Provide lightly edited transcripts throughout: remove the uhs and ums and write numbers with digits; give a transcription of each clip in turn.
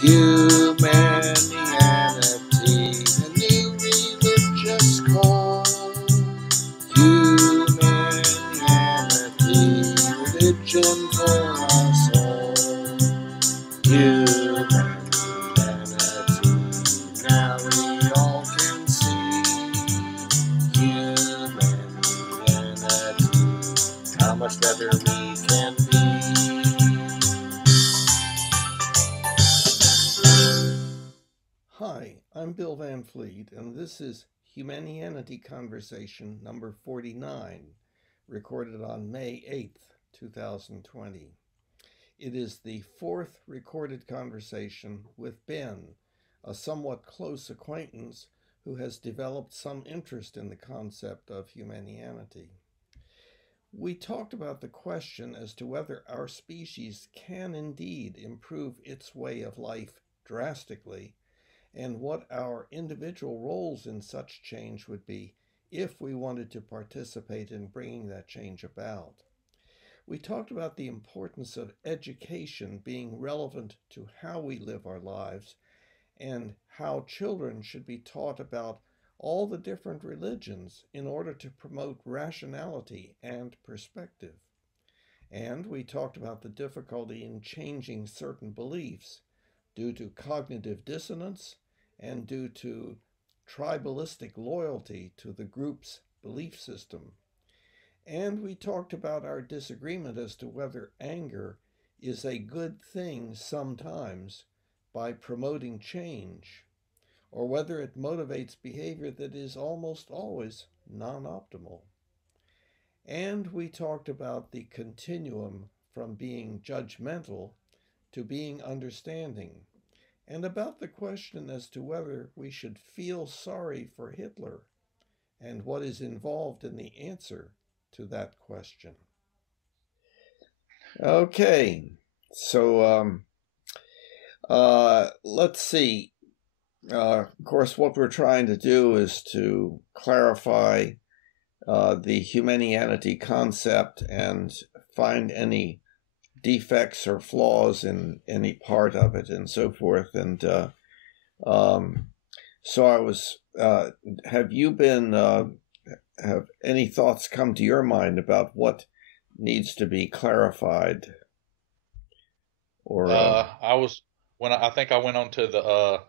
Humanianity, a new religious call. Humanianity, religion for us all. Humanity, now we all can see. Humanity, how much better we can be. Hi, I'm Bill Van Fleet, and this is Humanianity Conversation number 49, recorded on May 8th, 2020. It is the fourth recorded conversation with Ben, a somewhat close acquaintance who has developed some interest in the concept of humanianity. We talked about the question as to whether our species can indeed improve its way of life drastically, and what our individual roles in such change would be if we wanted to participate in bringing that change about. We talked about the importance of education being relevant to how we live our lives, and how children should be taught about all the different religions in order to promote rationality and perspective. And we talked about the difficulty in changing certain beliefs due to cognitive dissonance and due to tribalistic loyalty to the group's belief system. And we talked about our disagreement as to whether anger is a good thing sometimes by promoting change, or whether it motivates behavior that is almost always non-optimal. And we talked about the continuum from being judgmental to being understanding, and about the question as to whether we should feel sorry for Hitler and what is involved in the answer to that question. Okay, so let's see. Of course, what we're trying to do is to clarify the humanianity concept and find any defects or flaws in any part of it and so forth. And so I was, have you been, have any thoughts come to your mind about what needs to be clarified? Or I think I went on to the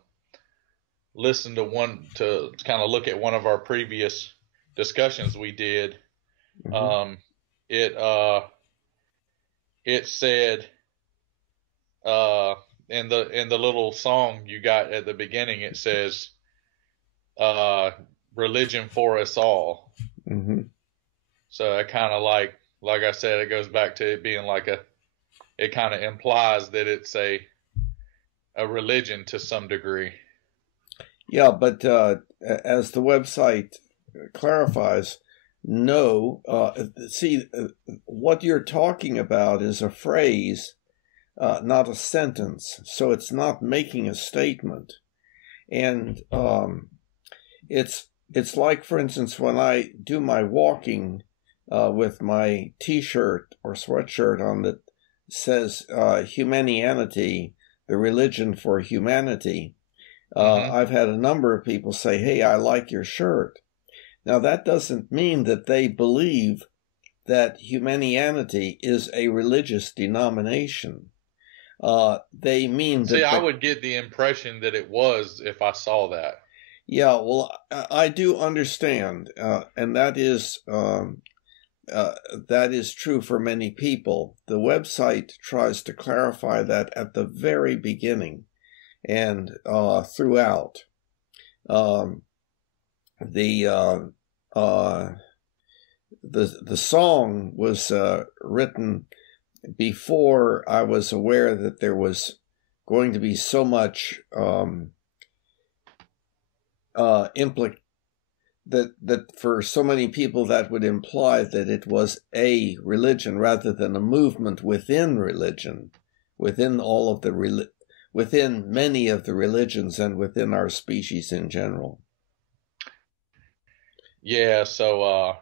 listen to kind of look at one of our previous discussions we did. mm-hmm. It said in the little song you got at the beginning, it says religion for us all. Mm-hmm. So it kind of like I said, it goes back to it being like it kind of implies that it's a religion to some degree. Yeah, but as the website clarifies, no. What you're talking about is a phrase, not a sentence. So it's not making a statement. And it's like, for instance, when I do my walking with my T-shirt or sweatshirt on that says Humanianity, the religion for humanity. I've had a number of people say, "Hey, I like your shirt." Now, that doesn't mean that they believe that Humanianity is a religious denomination. They mean that... I would get the impression that it was if I saw that. Yeah, well, I do understand, and that is true for many people. The website tries to clarify that at the very beginning and throughout. The song was written before I was aware that there was going to be so much that for so many people that would imply that it was a religion rather than a movement within religion, within all of the within many of the religions and within our species in general. Yeah, so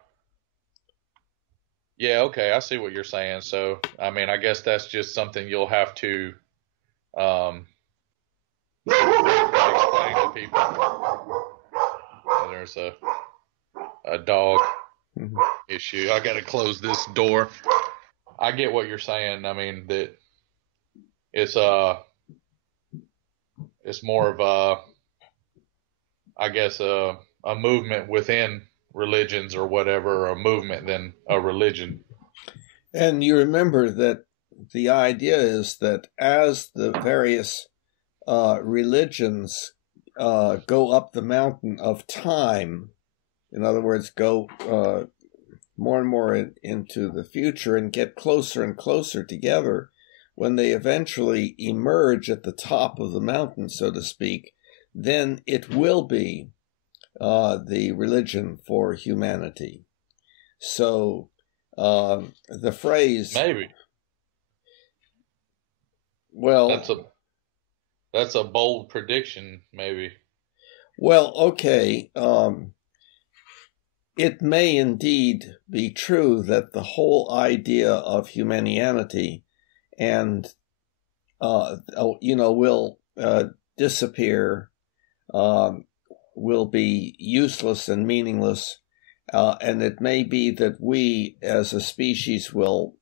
yeah, okay, I see what you're saying. So, I mean, I guess that's just something you'll have to explain to people. And there's a dog issue. I got to close this door. I get what you're saying. I mean, that it's more of I guess a movement within religions or whatever, or a movement than a religion. And you remember that the idea is that as the various religions go up the mountain of time, in other words, go more and more into the future and get closer and closer together, when they eventually emerge at the top of the mountain, so to speak, then it will be the religion for humanity. So the phrase, maybe, well, that's a bold prediction, maybe. Well, okay. It may indeed be true that the whole idea of Humanianity and will disappear, will be useless and meaningless, and it may be that we as a species will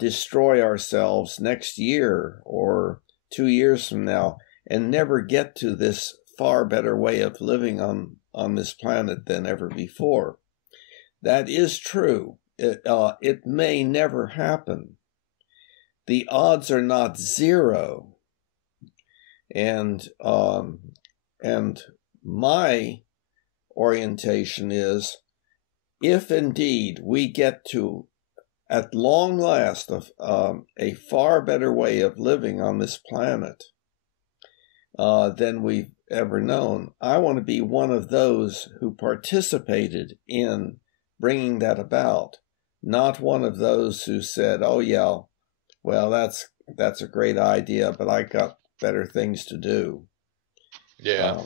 destroy ourselves next year or 2 years from now and never get to this far better way of living on this planet than ever before. That is true. It may never happen. The odds are not zero. And my orientation is, if indeed we get to, at long last, a far better way of living on this planet than we've ever known, I want to be one of those who participated in bringing that about, not one of those who said, oh yeah, well, that's a great idea, but I got better things to do. Yeah.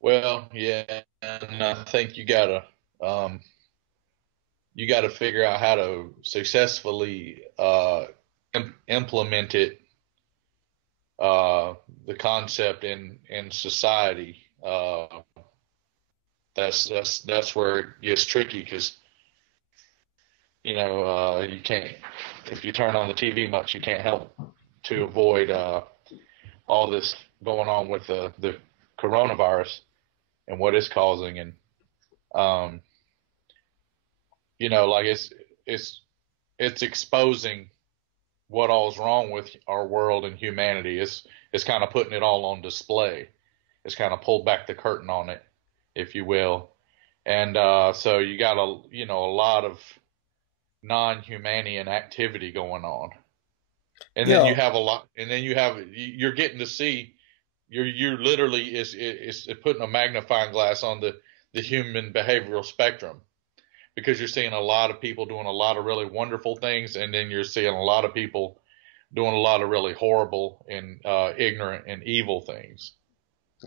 Well, yeah, and I think you gotta figure out how to successfully implement it, the concept in society. That's where it gets tricky, because you can't, if you turn on the TV much, you can't help to avoid all this going on with the coronavirus and what it's causing, and like it's exposing what all's wrong with our world and humanity. It's kind of putting it all on display. It's kind of pulled back the curtain on it, if you will. And so you got a lot of non-Humanian activity going on. And then you have a lot, and then you're getting to see, you're literally is putting a magnifying glass on the human behavioral spectrum, because you're seeing a lot of people doing a lot of really wonderful things, and then you're seeing a lot of people doing a lot of really horrible and ignorant and evil things.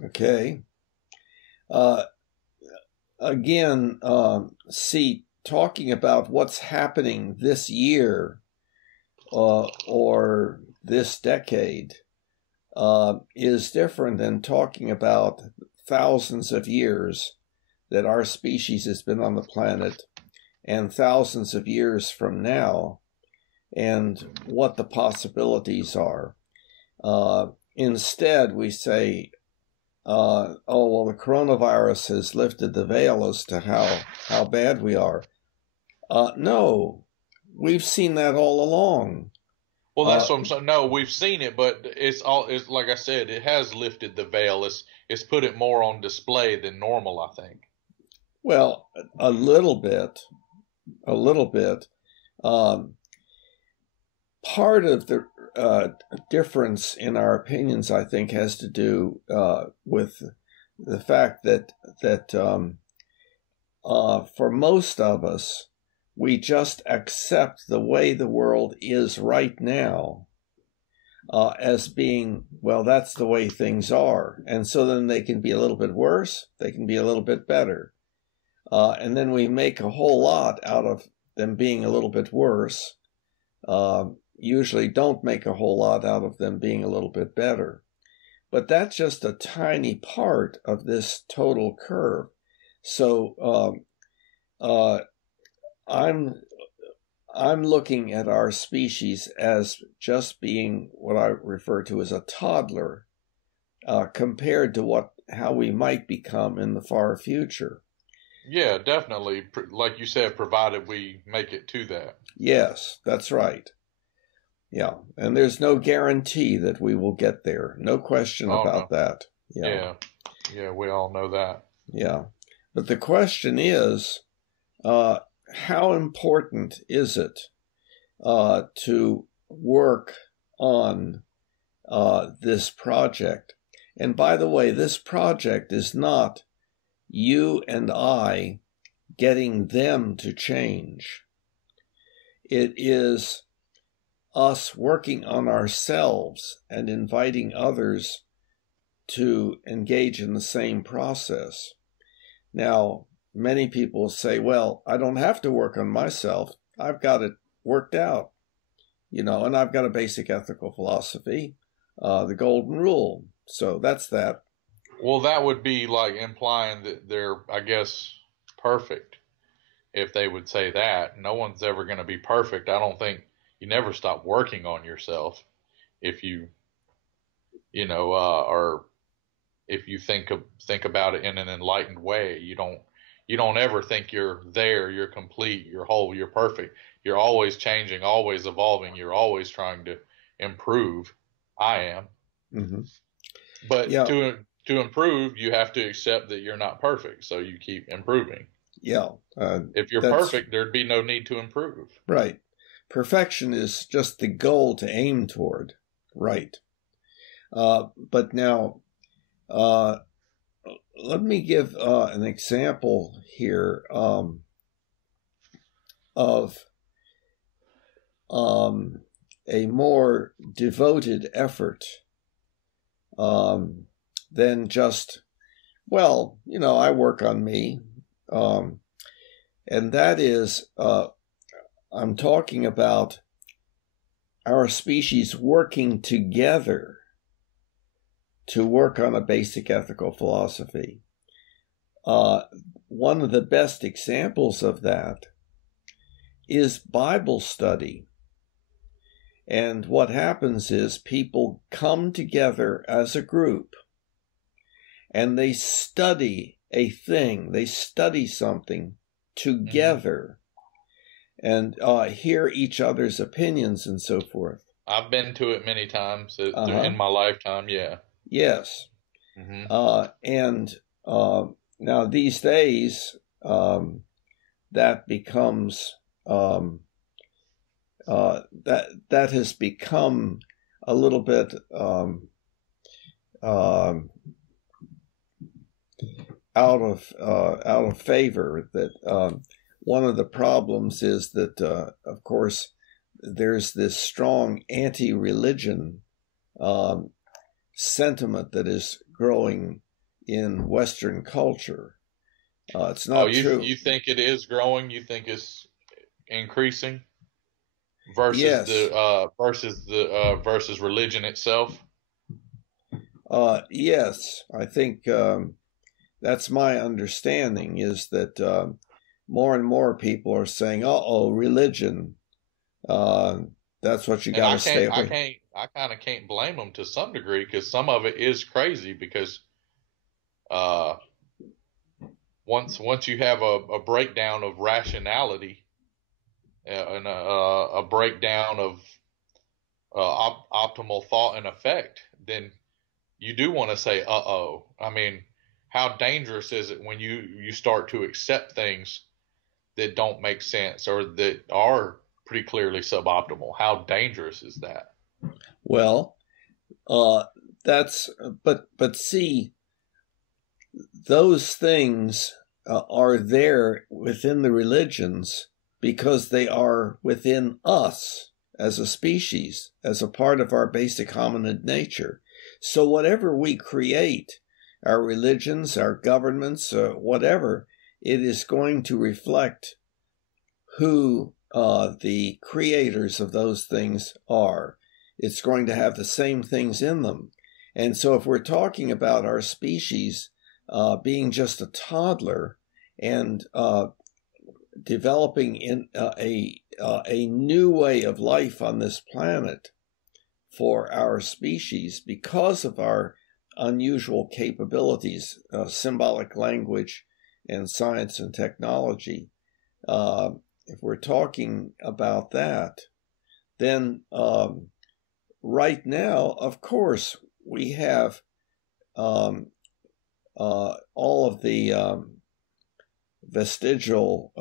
Okay. Again, talking about what's happening this year or this decade is different than talking about thousands of years that our species has been on the planet, and thousands of years from now, and what the possibilities are. Instead, we say, oh, well, the coronavirus has lifted the veil as to how bad we are. No, we've seen that all along. Well, that's what I'm saying. No, we've seen it, but it's like I said, it has lifted the veil. It's put it more on display than normal, I think. Well, a little bit. Part of the difference in our opinions, I think, has to do with the fact that for most of us, we just accept the way the world is right now as being, well, that's the way things are. And so then they can be a little bit worse, they can be a little bit better. And then we make a whole lot out of them being a little bit worse. usually don't make a whole lot out of them being a little bit better. But that's just a tiny part of this total curve. So I'm looking at our species as just being what I refer to as a toddler compared to how we might become in the far future. Yeah, definitely. Like you said, provided we make it to that. Yes, that's right. Yeah, and there's no guarantee that we will get there. No question about that. Yeah. Yeah, we all know that. Yeah, but the question is, how important is it to work on this project? And by the way, this project is not you and I getting them to change. It is us working on ourselves and inviting others to engage in the same process. Now, many people say, well, I don't have to work on myself. I've got it worked out, and I've got a basic ethical philosophy, the golden rule. So that's that. Well, that would be like implying that they're, I guess, perfect. If they would say that, no one's ever going to be perfect. I don't think you never stop working on yourself if you, or if you think about it in an enlightened way. You don't ever think you're there, you're complete, you're whole, you're perfect. You're always changing, always evolving. You're always trying to improve. I am. Mm-hmm. But to improve, you have to accept that you're not perfect. So you keep improving. Yeah. If you're perfect, there'd be no need to improve. Right. Perfection is just the goal to aim toward. Right. But now, let me give an example here of a more devoted effort than just, I work on me. And that is, I'm talking about our species working together to work on a basic ethical philosophy. One of the best examples of that is Bible study. And what happens is people come together as a group and they study a thing, they study something together and hear each other's opinions and so forth. I've been to it many times in my lifetime, yeah. Yes. Mm-hmm. And now these days, that becomes that has become a little bit out of favor. That one of the problems is that, of course, there's this strong anti-religion sentiment that is growing in Western culture. It's not true. You think it is growing? You think it's increasing versus versus religion itself? Yes, I think that's my understanding. Is that more and more people are saying, religion. That's what you got to stay away. I kind of can't blame them to some degree because some of it is crazy because once you have a breakdown of rationality and a breakdown of optimal thought and effect, then you do want to say, I mean, how dangerous is it when you start to accept things that don't make sense or that are pretty clearly suboptimal? How dangerous is that? Well, but see, those things are there within the religions because they are within us as a species, as a part of our basic hominid nature. So whatever we create, our religions, our governments, whatever, it is going to reflect who the creators of those things are. It's going to have the same things in them. And so if we're talking about our species being just a toddler and developing in a new way of life on this planet for our species because of our unusual capabilities, symbolic language and science and technology, if we're talking about that, then right now, of course, we have all of the vestigial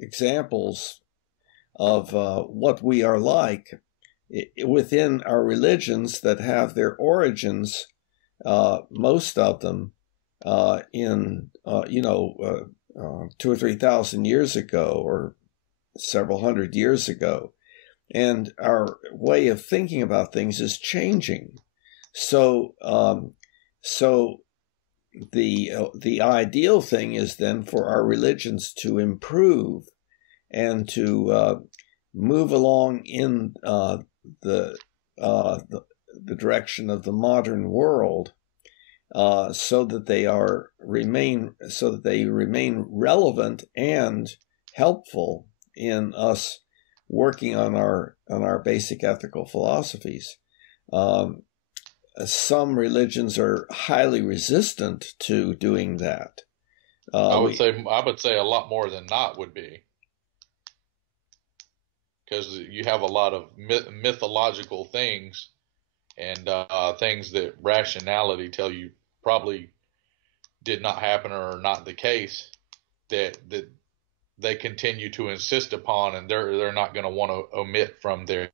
examples of what we are like within our religions that have their origins, most of them, in 2,000 or 3,000 years ago or several hundred years ago. And our way of thinking about things is changing. So the ideal thing is then for our religions to improve and to move along in the direction of the modern world, so that they remain relevant and helpful in us working on our basic ethical philosophies. Some religions are highly resistant to doing that. I would say a lot more than not would be, because you have a lot of mythological things and things that rationality tell you probably did not happen or are not the case, that they continue to insist upon, and they're not going to want to omit from their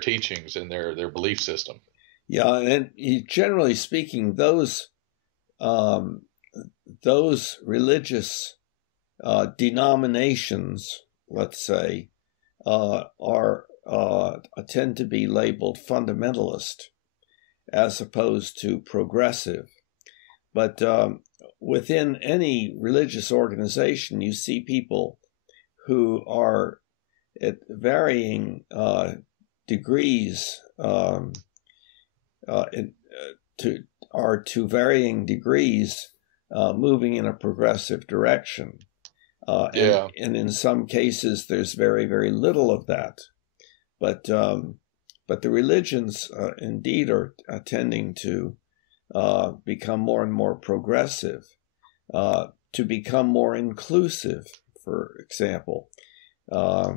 teachings and their belief system. Yeah, and generally speaking, those religious denominations, let's say, tend to be labeled fundamentalist as opposed to progressive. But within any religious organization, you see people who are at varying degrees, to varying degrees moving in a progressive direction. And in some cases, there's very, very little of that. But the religions indeed are tending to become more and more progressive, to become more inclusive. For example, a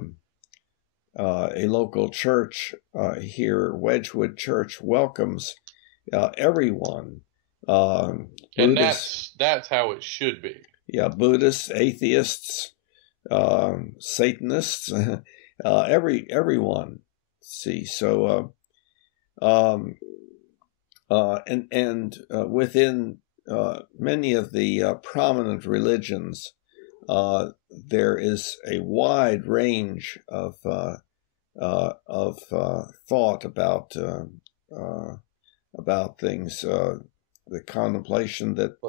local church here, Wedgwood Church, welcomes everyone. And that's how it should be. Yeah, Buddhists, atheists, Satanists, everyone. See, so and within many of the prominent religions, there is a wide range of thought about things, the contemplation that.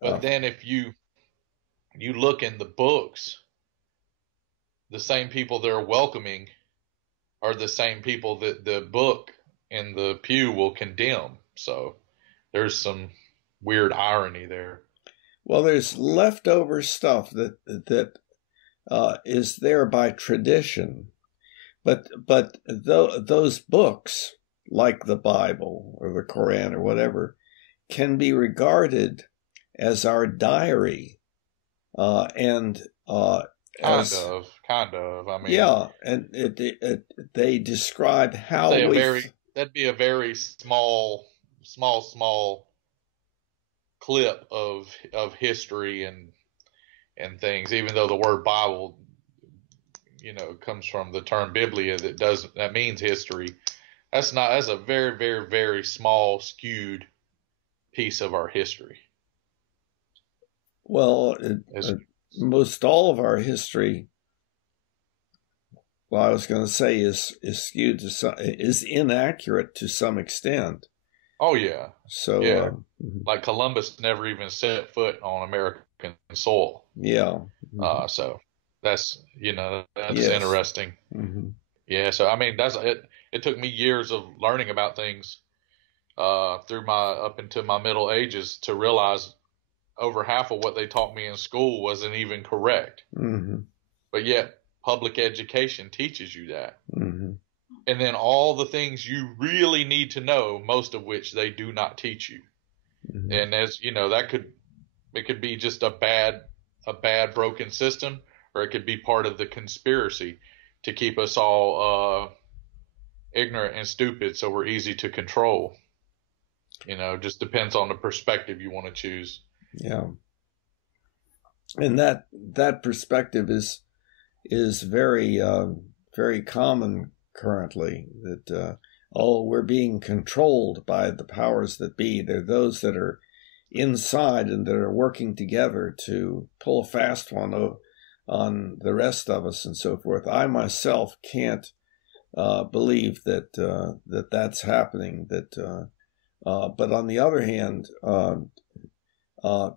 But then, if you look in the books, the same people they're welcoming are the same people that the book in the pew will condemn. So there's some weird irony there. Well, there's leftover stuff that is there by tradition, but those books, like the Bible or the Quran or whatever, can be regarded as our diary, and kind of. I mean, yeah, and they describe how that'd be a very small clip of history and things. Even though the word Bible, comes from the term biblia, that means history. That's a very, very, very small, skewed piece of our history. Well, most all of our history, well, I was going to say is skewed is inaccurate to some extent. Oh yeah. So yeah, like Columbus never even set foot on American soil. Yeah. So That's that's Yes. interesting. Mm-hmm. Yeah, so I mean that's it. It took me years of learning about things through my up into my middle ages to realize over half of what they taught me in school wasn't even correct. Mm-hmm. But yet public education teaches you that. Mm-hmm. And then all the things you really need to know, most of which they do not teach you. Mm-hmm. And as it could be just a bad broken system, or it could be part of the conspiracy to keep us all ignorant and stupid so we're easy to control. Just depends on the perspective you want to choose. Yeah. And that perspective is very very common currently, that we're being controlled by the powers that be. They're those that are inside and that are working together to pull a fast one on the rest of us and so forth. I myself can't believe that that's happening. But on the other hand,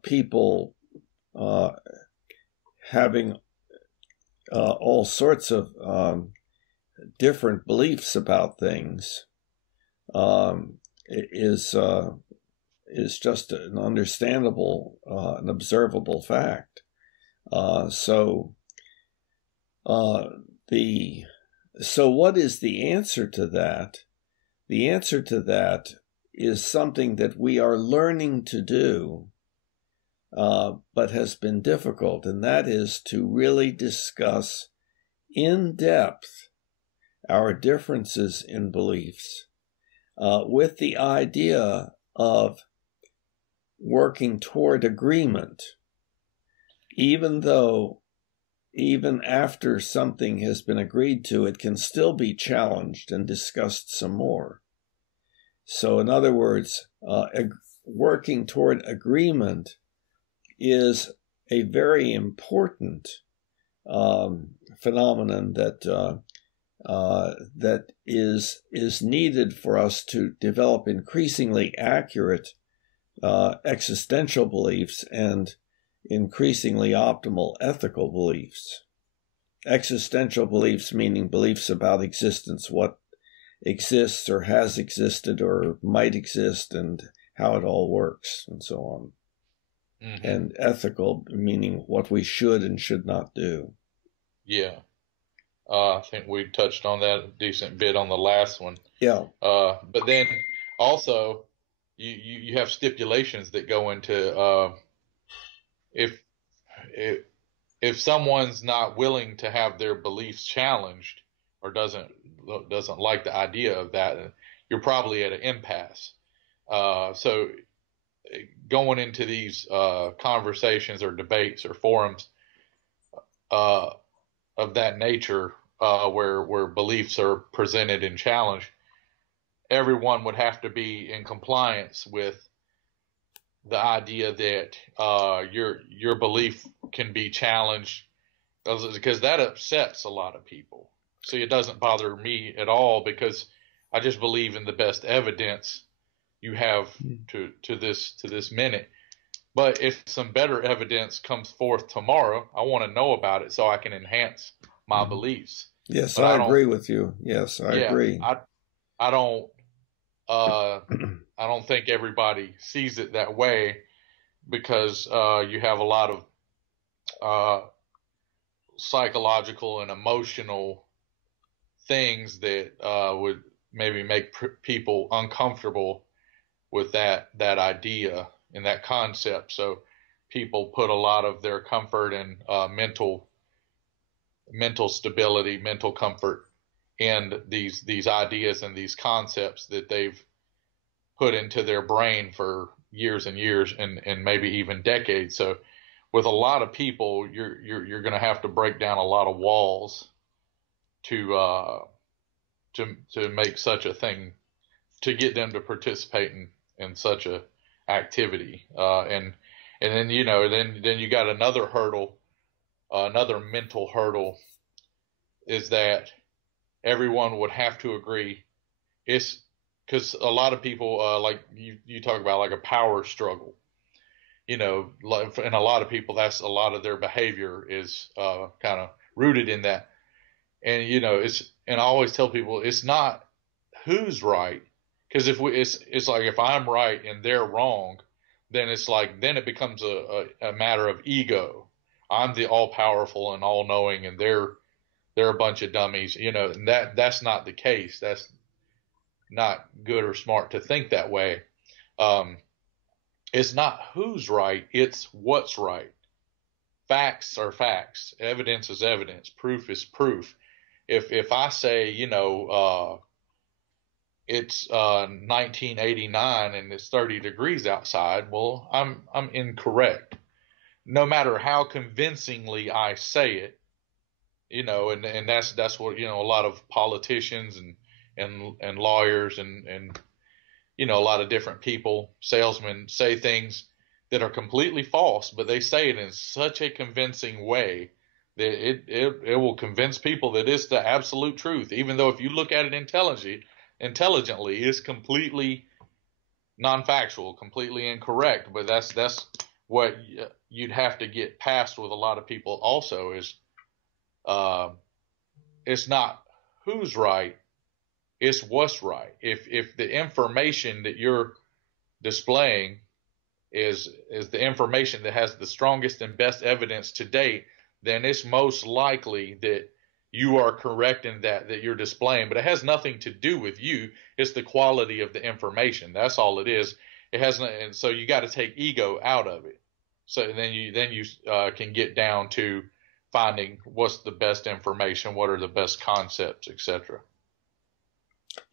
people having all sorts of different beliefs about things is just an understandable, an observable fact. So what is the answer to that? The answer to that is something that we are learning to do, but has been difficult, and that is to really discuss in depth our differences in beliefs, with the idea of working toward agreement, even after something has been agreed to, it can still be challenged and discussed some more. So in other words, working toward agreement is a very important phenomenon that is needed for us to develop increasingly accurate existential beliefs and increasingly optimal ethical beliefs. Existential beliefs meaning beliefs about existence, what exists or has existed or might exist, and how it all works, and so on. Mm-hmm. And ethical meaning what we should and should not do. Yeah. I think we touched on that a decent bit on the last one. Yeah. But then also you have stipulations that go into if someone's not willing to have their beliefs challenged or doesn't like the idea of that, you're probably at an impasse. So going into these conversations or debates or forums of that nature, where beliefs are presented and challenged, everyone would have to be in compliance with the idea that your belief can be challenged, because that upsets a lot of people. See, it doesn't bother me at all because I just believe in the best evidence you have to this minute. But if some better evidence comes forth tomorrow, I want to know about it so I can enhance my beliefs. Yes, I agree with you. Yes, I agree. I don't think everybody sees it that way, because you have a lot of psychological and emotional things that would maybe make people uncomfortable with that idea and that concept. So people put a lot of their comfort and mental stability, mental comfort in these ideas and these concepts that they've put into their brain for years and years and maybe even decades. So with a lot of people, you're going to have to break down a lot of walls to make such a thing, to get them to participate in such a activity. And then then you got another hurdle, another mental hurdle, is that everyone would have to agree. It's because a lot of people, like you talk about, like a power struggle. and a lot of people, that's a lot of their behavior is kind of rooted in that. And and I always tell people it's not who's right, because it's like if I'm right and they're wrong, then it becomes a matter of ego. I'm the all powerful and all knowing, and they're a bunch of dummies, and that's not the case. That's not good or smart to think that way. It's not who's right, it's what's right. Facts are facts. Evidence is evidence. Proof is proof. If I say, it's 1989 and it's 30 degrees outside, well, I'm incorrect. No matter how convincingly I say it, and that's what, a lot of politicians and lawyers and a lot of different people, salesmen, say things that are completely false, but they say it in such a convincing way that it will convince people that it's the absolute truth, even though if you look at it intelligently, it's completely non-factual, completely incorrect. But that's what you'd have to get past with a lot of people also is it's not who's right, it's what's right. If the information that you're displaying is the information that has the strongest and best evidence to date, then it's most likely that you are correct in that you're displaying. But it has nothing to do with you. It's the quality of the information. That's all it is. It has no, and so you got to take ego out of it. So then you can get down to finding what's the best information, what are the best concepts, etc.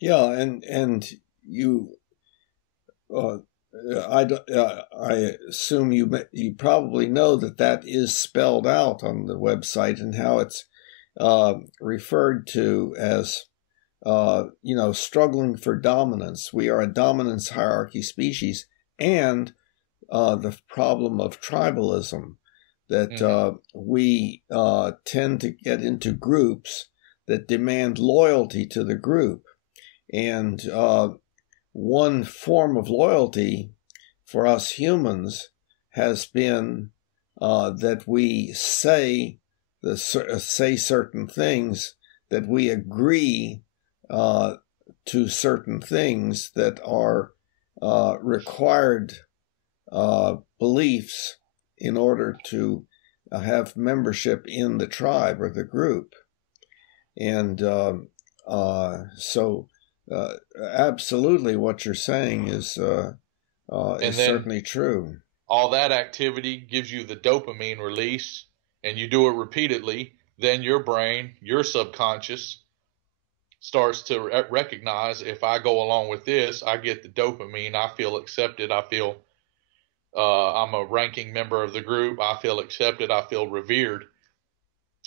Yeah, and you, I assume you probably know that is spelled out on the website and how it's referred to as struggling for dominance. We are a dominance hierarchy species, and the problem of tribalism, that we tend to get into groups that demand loyalty to the group. And one form of loyalty for us humans has been that we say certain things, that we agree to certain things that are required beliefs in order to have membership in the tribe or the group. And so absolutely what you're saying is certainly true. All that activity gives you the dopamine release, and you do it repeatedly. Then your brain, your subconscious, starts to recognize, if I go along with this, I get the dopamine, I feel accepted, I feel I'm a ranking member of the group, I feel accepted, I feel revered.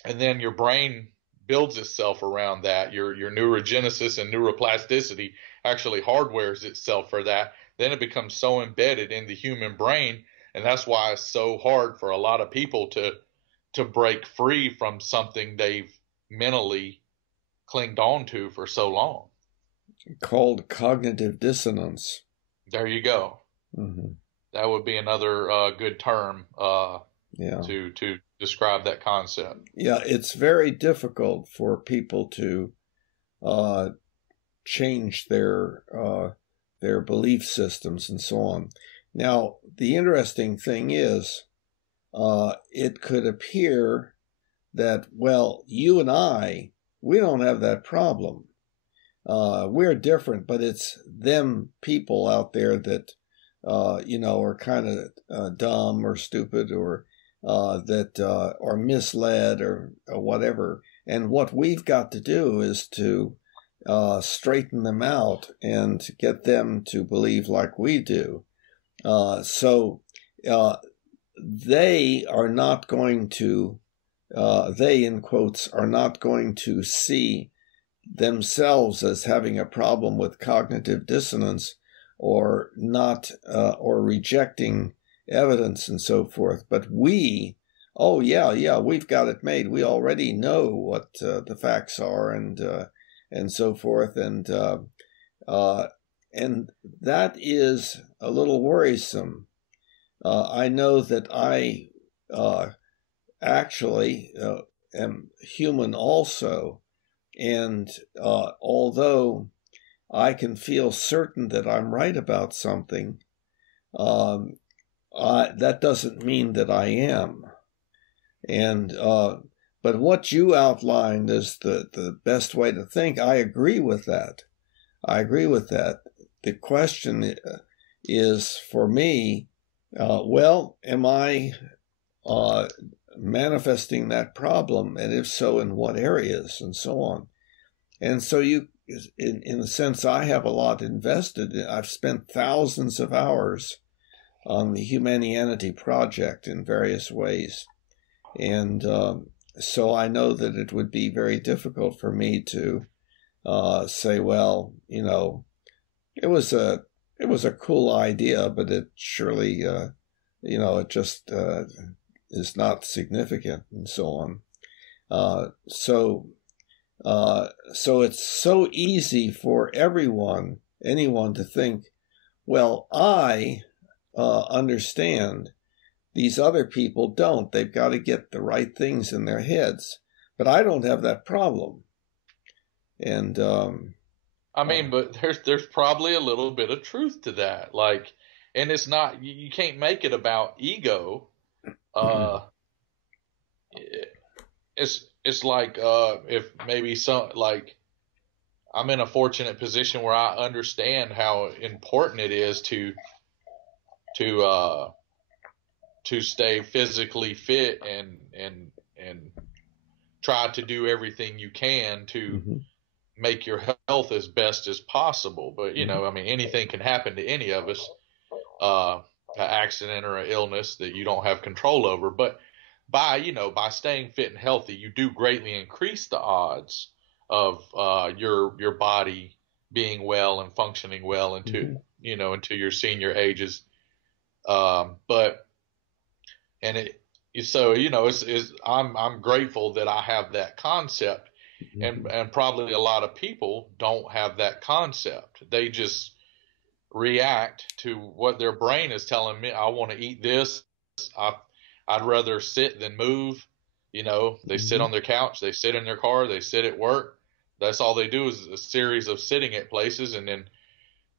And then your brain builds itself around that. Your neurogenesis and neuroplasticity actually hardwares itself for that. Then it becomes so embedded in the human brain, and that's why it's so hard for a lot of people to break free from something they've mentally clinged on to for so long. Called cognitive dissonance. There you go. Mm-hmm. That would be another good term to describe that concept. Yeah, it's very difficult for people to change their belief systems and so on. Now, the interesting thing is, it could appear that, well, you and we don't have that problem. We're different, but it's them people out there that, are kind of dumb or stupid or that are misled or whatever. And what we've got to do is to straighten them out and get them to believe like we do. So they are not going to, they in quotes, are not going to see themselves as having a problem with cognitive dissonance or not, or rejecting evidence and so forth. But we've got it made. We already know what the facts are and so forth. And that is a little worrisome I know that I actually am human also, and although I can feel certain that I'm right about something, that doesn't mean that I am. And but what you outlined is the best way to think. I agree with that. I agree with that. The question is for me, well, am I manifesting that problem, and if so, in what areas, and so on. And so you, in a sense, I have a lot invested. I've spent thousands of hours on the Humanianity project in various ways. And so I know that it would be very difficult for me to say, well, you know, it was a cool idea, but it surely, you know, it just is not significant, and so on. So it's so easy for anyone to think, well, I understand. These other people don't. They've got to get the right things in their heads. But I don't have that problem. And I mean, but there's probably a little bit of truth to that. Like, and it's not, you can't make it about ego. It's like if maybe I'm in a fortunate position where I understand how important it is to stay physically fit and try to do everything you can to make your health as best as possible. But you know, I mean, anything can happen to any of us, an accident or an illness that you don't have control over. But by staying fit and healthy, you do greatly increase the odds of your body being well and functioning well into your senior ages. I'm grateful that I have that concept, and probably a lot of people don't have that concept. They just react to what their brain is telling me. I want to eat this. I'd rather sit than move. You know, they sit on their couch, they sit in their car, they sit at work. That's all they do is a series of sitting at places, and then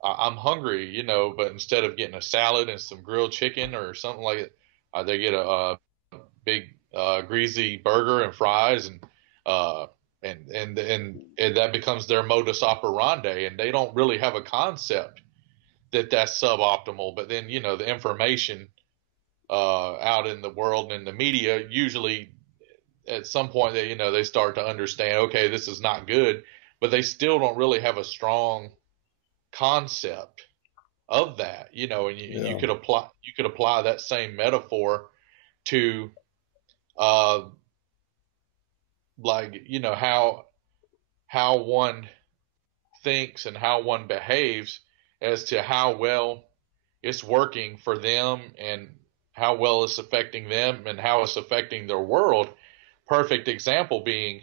I'm hungry, you know, but instead of getting a salad and some grilled chicken or something like it, they get a big greasy burger and fries, and that becomes their modus operandi, and they don't really have a concept that that's suboptimal. But then, you know, the information out in the world and in the media, usually at some point they start to understand, okay, this is not good, but they still don't really have a strong concept of that, you know. And you could apply that same metaphor to like, you know, how one thinks and how one behaves as to how well it's working for them and how well it's affecting them and how it's affecting their world. Perfect example being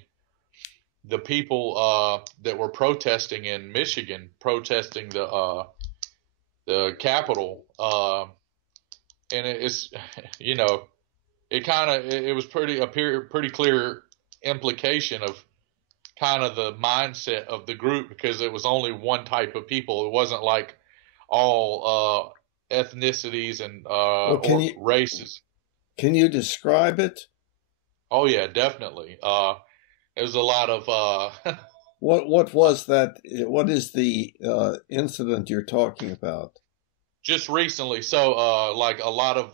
the people that were protesting in Michigan, protesting the Capitol, and it's, you know, it was pretty clear implication of kind of the mindset of the group, because it was only one type of people. It wasn't like all ethnicities and or races. Can you describe it? Oh yeah, definitely. There's a lot of What was that? What is the incident you're talking about? Just recently. So like a lot of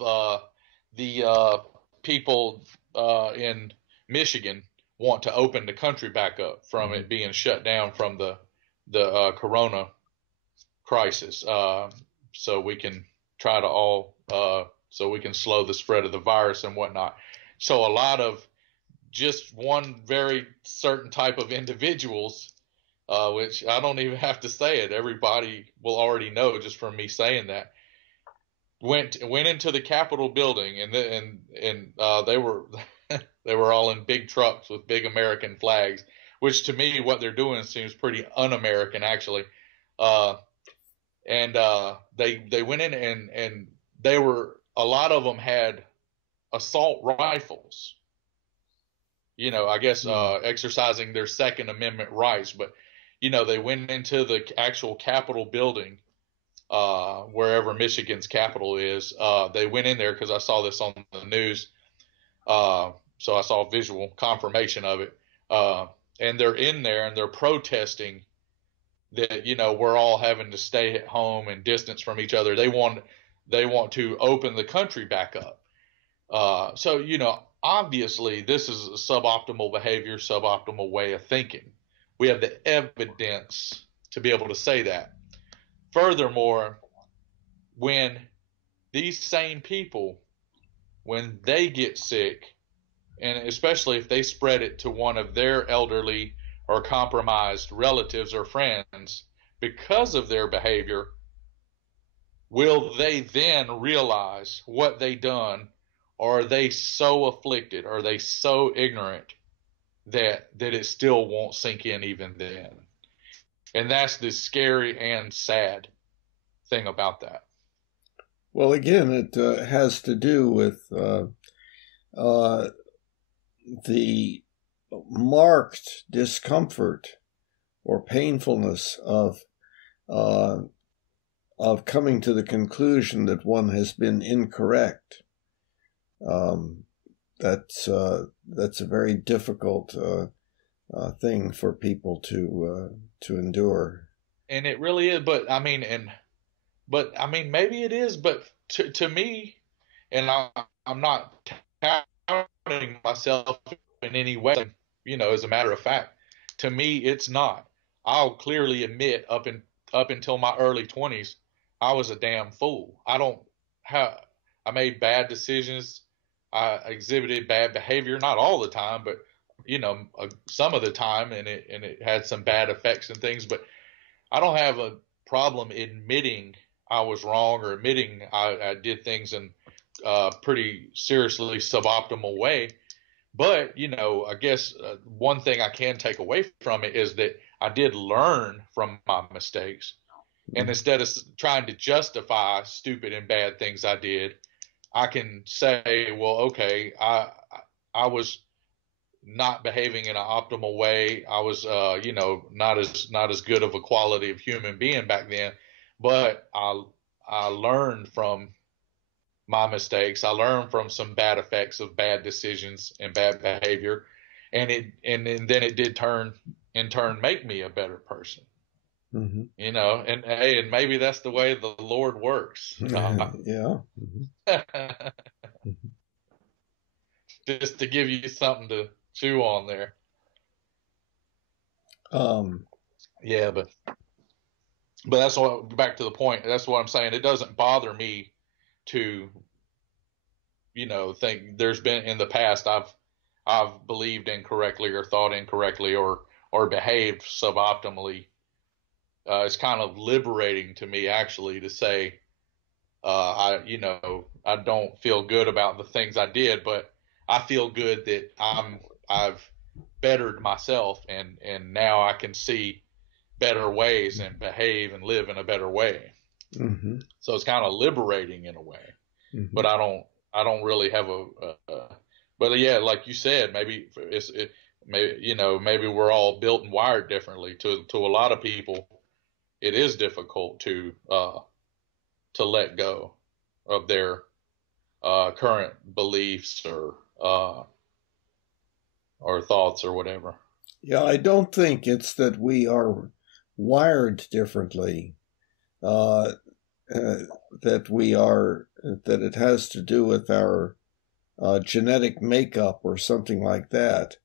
the people in Michigan want to open the country back up from it being shut down from the corona crisis, so we can try to so we can slow the spread of the virus and whatnot. So a lot of just one very certain type of individuals, which I don't even have to say it, everybody will already know just from me saying that, went into the Capitol building, and they were they were all in big trucks with big American flags, which to me, what they're doing seems pretty un-American actually. They went in and they were a lot of them had assault rifles. I guess exercising their Second Amendment rights, but they went into the actual Capitol building, wherever Michigan's capital is. They went in there because I saw this on the news, so I saw visual confirmation of it. And they're in there and they're protesting that we're all having to stay at home and distance from each other. They want to open the country back up. So obviously this is a suboptimal behavior, suboptimal way of thinking. We have the evidence to be able to say that. Furthermore, when these same people, when they get sick, and especially if they spread it to one of their elderly or compromised relatives or friends because of their behavior, will they then realize what they done? Or are they so afflicted? Are they so ignorant that it still won't sink in even then? And that's the scary and sad thing about that. Well, again, it has to do with the marked discomfort or painfulness of coming to the conclusion that one has been incorrect. That's a very difficult thing for people to endure. And it really is, but I mean, maybe it is, but to me, and I'm not touting myself in any way, as a matter of fact, to me, it's not. I'll clearly admit up until my early 20s, I was a damn fool. I made bad decisions. I exhibited bad behavior, not all the time, but some of the time, and it had some bad effects and things. But I don't have a problem admitting I was wrong or admitting I did things in a pretty seriously suboptimal way. But I guess one thing I can take away from it is that I did learn from my mistakes, and instead of trying to justify stupid and bad things I did, I can say, well, okay, I was not behaving in an optimal way. I was, not as good of a quality of human being back then, but I learned from my mistakes. I learned from some bad effects of bad decisions and bad behavior, and then it did in turn make me a better person. Mm-hmm. And maybe that's the way the Lord works. Yeah. Mm-hmm. Just to give you something to chew on there. Yeah, but that's what, back to the point. That's what I'm saying. It doesn't bother me to, think there's been in the past I've believed incorrectly or thought incorrectly or behaved suboptimally. It's kind of liberating to me, actually, to say, I don't feel good about the things I did, but I feel good that I've bettered myself, and now I can see better ways and behave and live in a better way. Mm-hmm. So it's kind of liberating in a way, mm-hmm. But I don't really have but yeah, like you said, maybe maybe we're all built and wired differently. To a lot of people, it is difficult to let go of their current beliefs or thoughts or whatever. Yeah, I don't think it's that we are wired differently, that it has to do with our genetic makeup or something like that.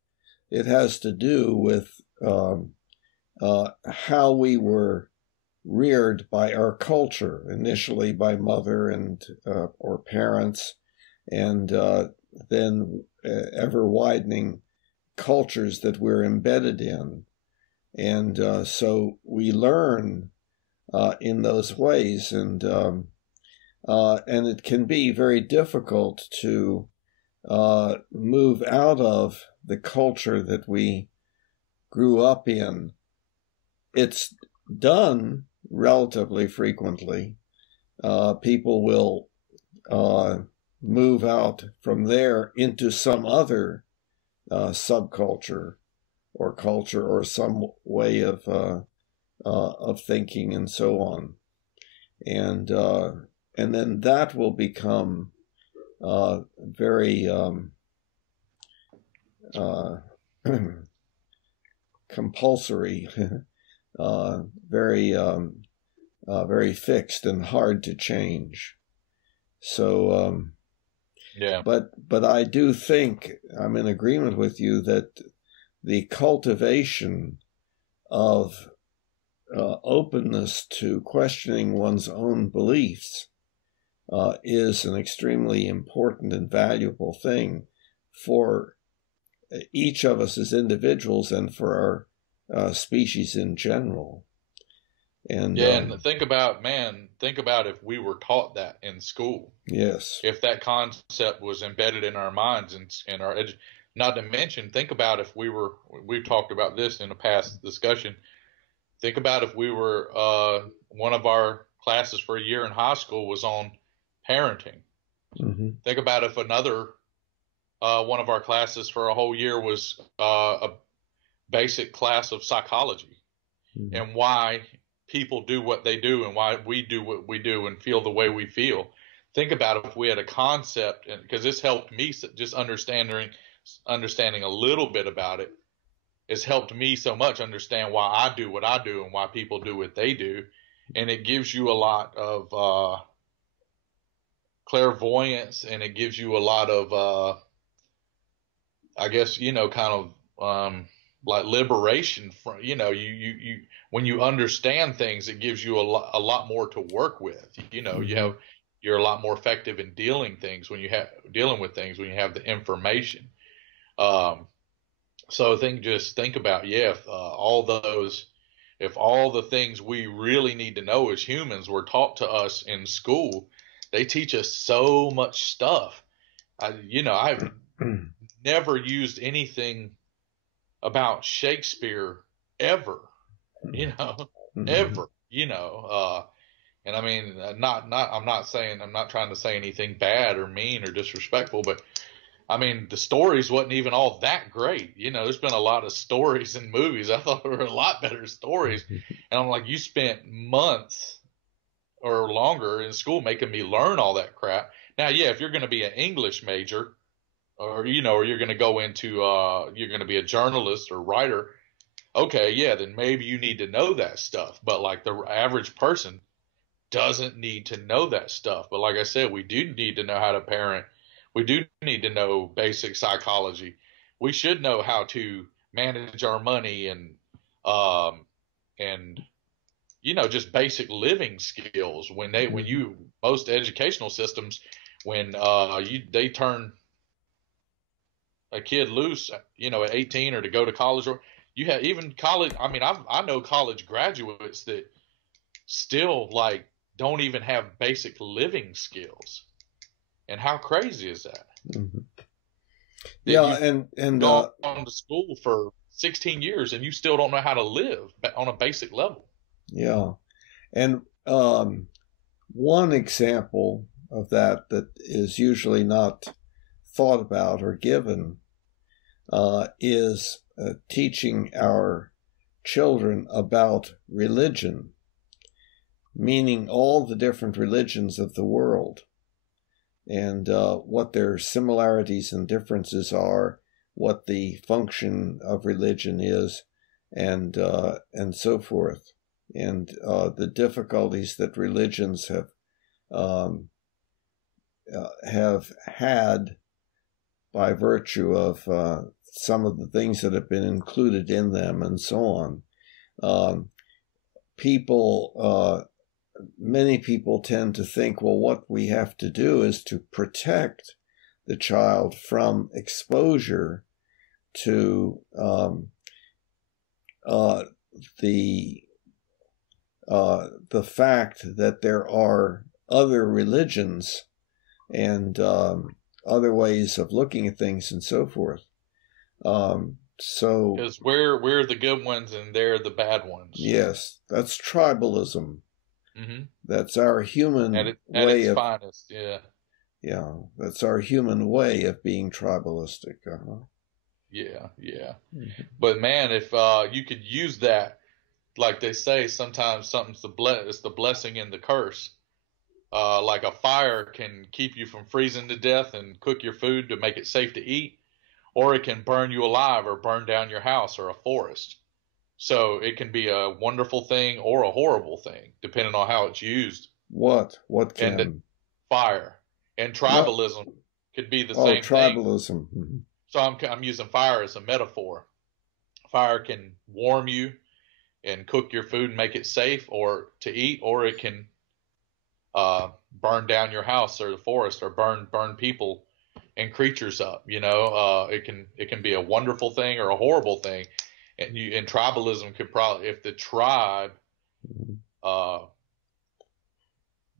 It has to do with how we were reared by our culture, initially by mother and or parents, and then ever widening cultures that we're embedded in. And so we learn in those ways, and it can be very difficult to move out of the culture that we grew up in. It's done relatively frequently. People will move out from there into some other subculture or culture or some way of thinking and so on, and then that will become very compulsory, very fixed and hard to change. So, yeah. But I do think I'm in agreement with you that the cultivation of openness to questioning one's own beliefs is an extremely important and valuable thing for each of us as individuals and for our species in general. And and think about if we were taught that in school. Yes. If that concept was embedded in our minds and our not to mention, think about if we've talked about this in a past discussion. Think about if we were one of our classes for a year in high school was on parenting. Mm-hmm. Think about if another one of our classes for a whole year was a basic class of psychology, mm-hmm. and why people do what they do and why we do what we do and feel the way we feel. Think about if we had a concept, and because this helped me just understanding a little bit about it. It's helped me so much understand why I do what I do and why people do what they do. And it gives you a lot of clairvoyance, and it gives you a lot of, I guess, kind of like liberation from, you when you understand things, it gives you a lot more to work with. Mm-hmm. You're a lot more effective in dealing with things when you have the information. So just think about, if all the things we really need to know as humans were taught to us in school. They teach us so much stuff. I've never used anything about Shakespeare ever, mm-hmm. ever, and I mean, I'm not trying to say anything bad or mean or disrespectful, but I mean, the stories wasn't even all that great. There's been a lot of stories in movies. I thought there were a lot better stories. And I'm like, you spent months or longer in school making me learn all that crap. Now, if you're going to be an English major or you're going to go into, you're going to be a journalist or writer. Okay. Then maybe you need to know that stuff. But like the average person doesn't need to know that stuff. But like I said, we do need to know how to parent. We do need to know basic psychology. We should know how to manage our money and just basic living skills. Most educational systems, when they turn a kid loose, at 18 or to go to college, or you have even college. I mean, I know college graduates that still like don't even have basic living skills. And how crazy is that? Mm-hmm. And gone to school for 16 years and you still don't know how to live on a basic level. Yeah. And one example of that is usually not thought about or given is teaching our children about religion, meaning all the different religions of the world, and what their similarities and differences are, what the function of religion is, and so forth, and the difficulties that religions have had by virtue of some of the things that have been included in them, and so on. Many people tend to think, well, what we have to do is to protect the child from exposure to the fact that there are other religions and other ways of looking at things and so forth. So because we're the good ones and they're the bad ones. Yes, that's tribalism. Mm-hmm. That's our human at way its of finest. Yeah. Yeah, that's our human way of being tribalistic. Yeah, yeah. Mm-hmm. But man, if you could use that, like they say, sometimes something's it's the blessing and the curse. Like a fire can keep you from freezing to death and cook your food to make it safe to eat, or it can burn you alive or burn down your house or a forest. So it can be a wonderful thing or a horrible thing, depending on how it's used. What And can? fire and What? tribalism could be the Oh, same thing. tribalism. Mm-hmm. So I'm using fire as a metaphor. Fire can warm you and cook your food and make it safe or to eat, or it can burn down your house or the forest or burn people and creatures up. It can be a wonderful thing or a horrible thing. And tribalism could probably, if the tribe uh,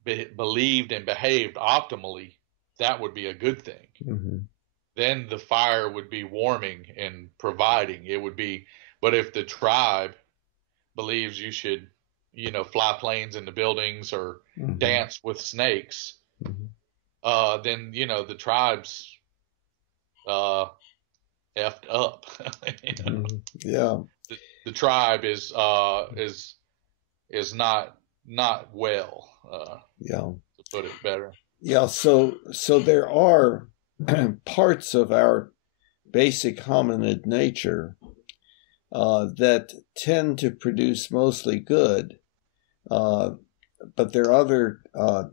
believed and behaved optimally, that would be a good thing. Mm-hmm. Then the fire would be warming and providing. It would be, but if the tribe believes you should, fly planes into buildings or Mm-hmm. dance with snakes, mm-hmm. then the tribe's effed up. Mm-hmm. Yeah. The tribe is not well. Yeah. To put it better. Yeah. So there are parts of our basic hominid nature that tend to produce mostly good, but there are other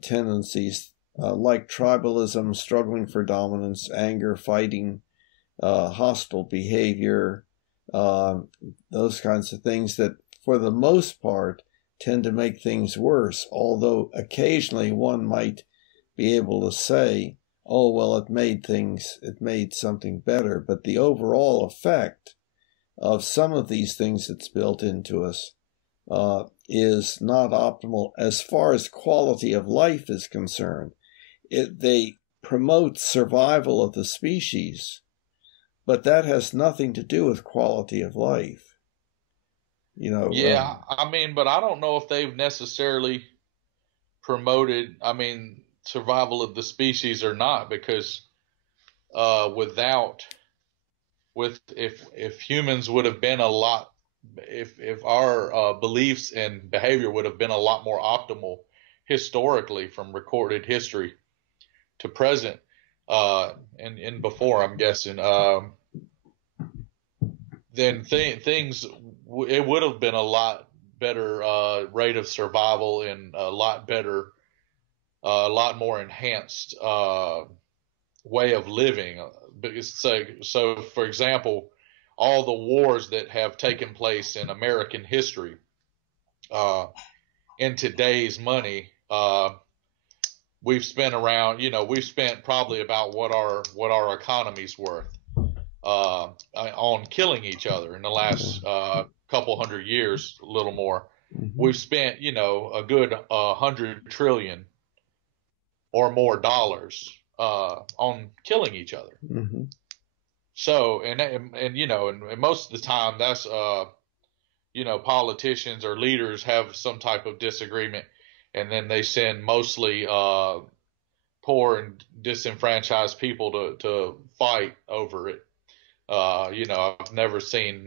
tendencies like tribalism, struggling for dominance, anger, fighting, hostile behavior, those kinds of things that for the most part tend to make things worse, although occasionally one might be able to say, oh, well, it made something better. But the overall effect of some of these things that's built into us is not optimal as far as quality of life is concerned. They promote survival of the species, but that has nothing to do with quality of life. Yeah, but I don't know if they've necessarily promoted, survival of the species or not, because if humans would have been a lot, if our beliefs and behavior would have been a lot more optimal historically from recorded history to present, and before, I'm guessing, then things, it would have been a lot better rate of survival and a lot better, a lot more enhanced way of living. So, for example, all the wars that have taken place in American history, in today's money, we've spent probably about what our economy's worth on killing each other in the last couple hundred years, a little more. Mm-hmm. We've spent, a good 100 trillion or more dollars on killing each other. Mm-hmm. So, and most of the time that's, politicians or leaders have some type of disagreement, and then they send mostly poor and disenfranchised people to fight over it. I've never seen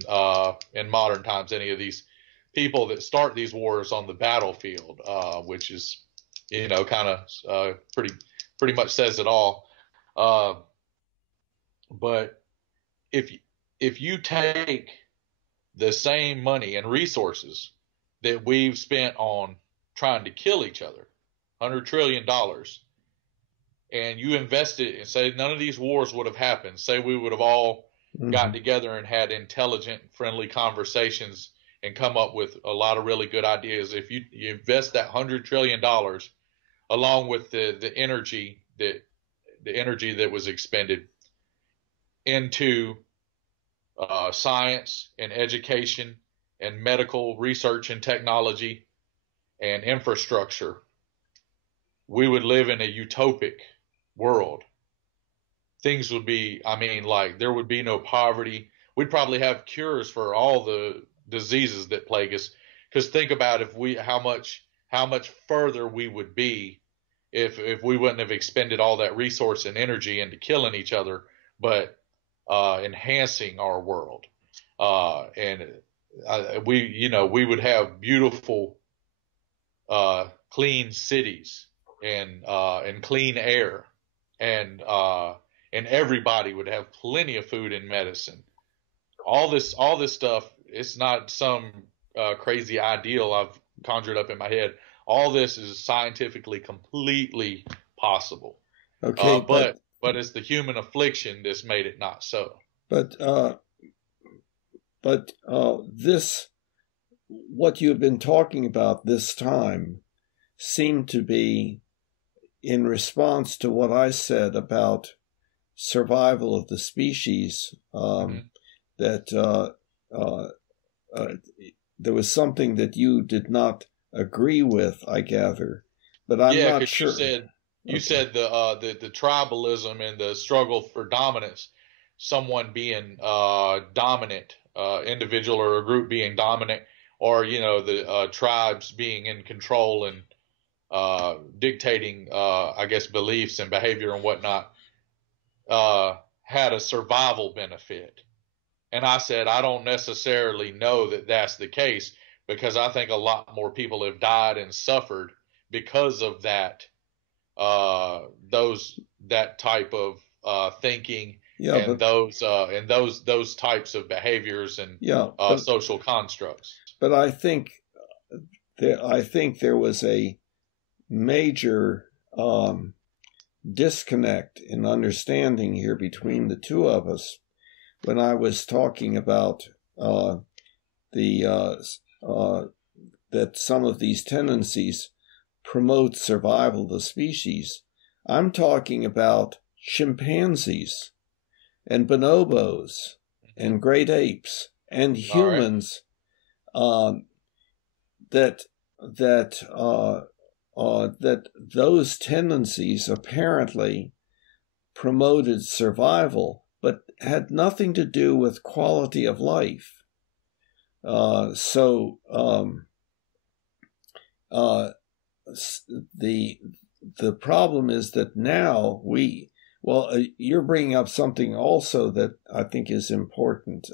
in modern times any of these people that start these wars on the battlefield, which is, kind of pretty much says it all. But if you take the same money and resources that we've spent on trying to kill each other, $100 trillion, and you invest it and say none of these wars would have happened, say we would have all gotten together and had intelligent, friendly conversations and come up with a lot of really good ideas. If you invest that $100 trillion along with the energy that was expended into science and education and medical research and technology and infrastructure, we would live in a utopic world. Things would be, there would be no poverty. We'd probably have cures for all the diseases that plague us. Because think about how much further we would be if we wouldn't have expended all that resource and energy into killing each other, but enhancing our world. And we would have beautiful, clean cities and clean air, and everybody would have plenty of food and medicine. All this stuff, it's not some crazy ideal I've conjured up in my head. All this is scientifically completely possible. Okay, but it's the human affliction that's made it not so. But this, what you've been talking about this time, seemed to be in response to what I said about survival of the species. That there was something that you did not agree with, I gather, but I'm not sure. You said the tribalism and the struggle for dominance, someone being dominant, individual or a group being dominant, or the tribes being in control and dictating, I guess, beliefs and behavior and whatnot, had a survival benefit. And I said, I don't necessarily know that that's the case, because I think a lot more people have died and suffered because of that, that type of thinking, and those types of behaviors and social constructs. But I think there was a major disconnect in understanding here between the two of us when I was talking about that some of these tendencies promote survival of the species. I'm talking about chimpanzees and bonobos and great apes and humans, that those tendencies apparently promoted survival, but had nothing to do with quality of life. So the problem is that now you're bringing up something also that I think is important,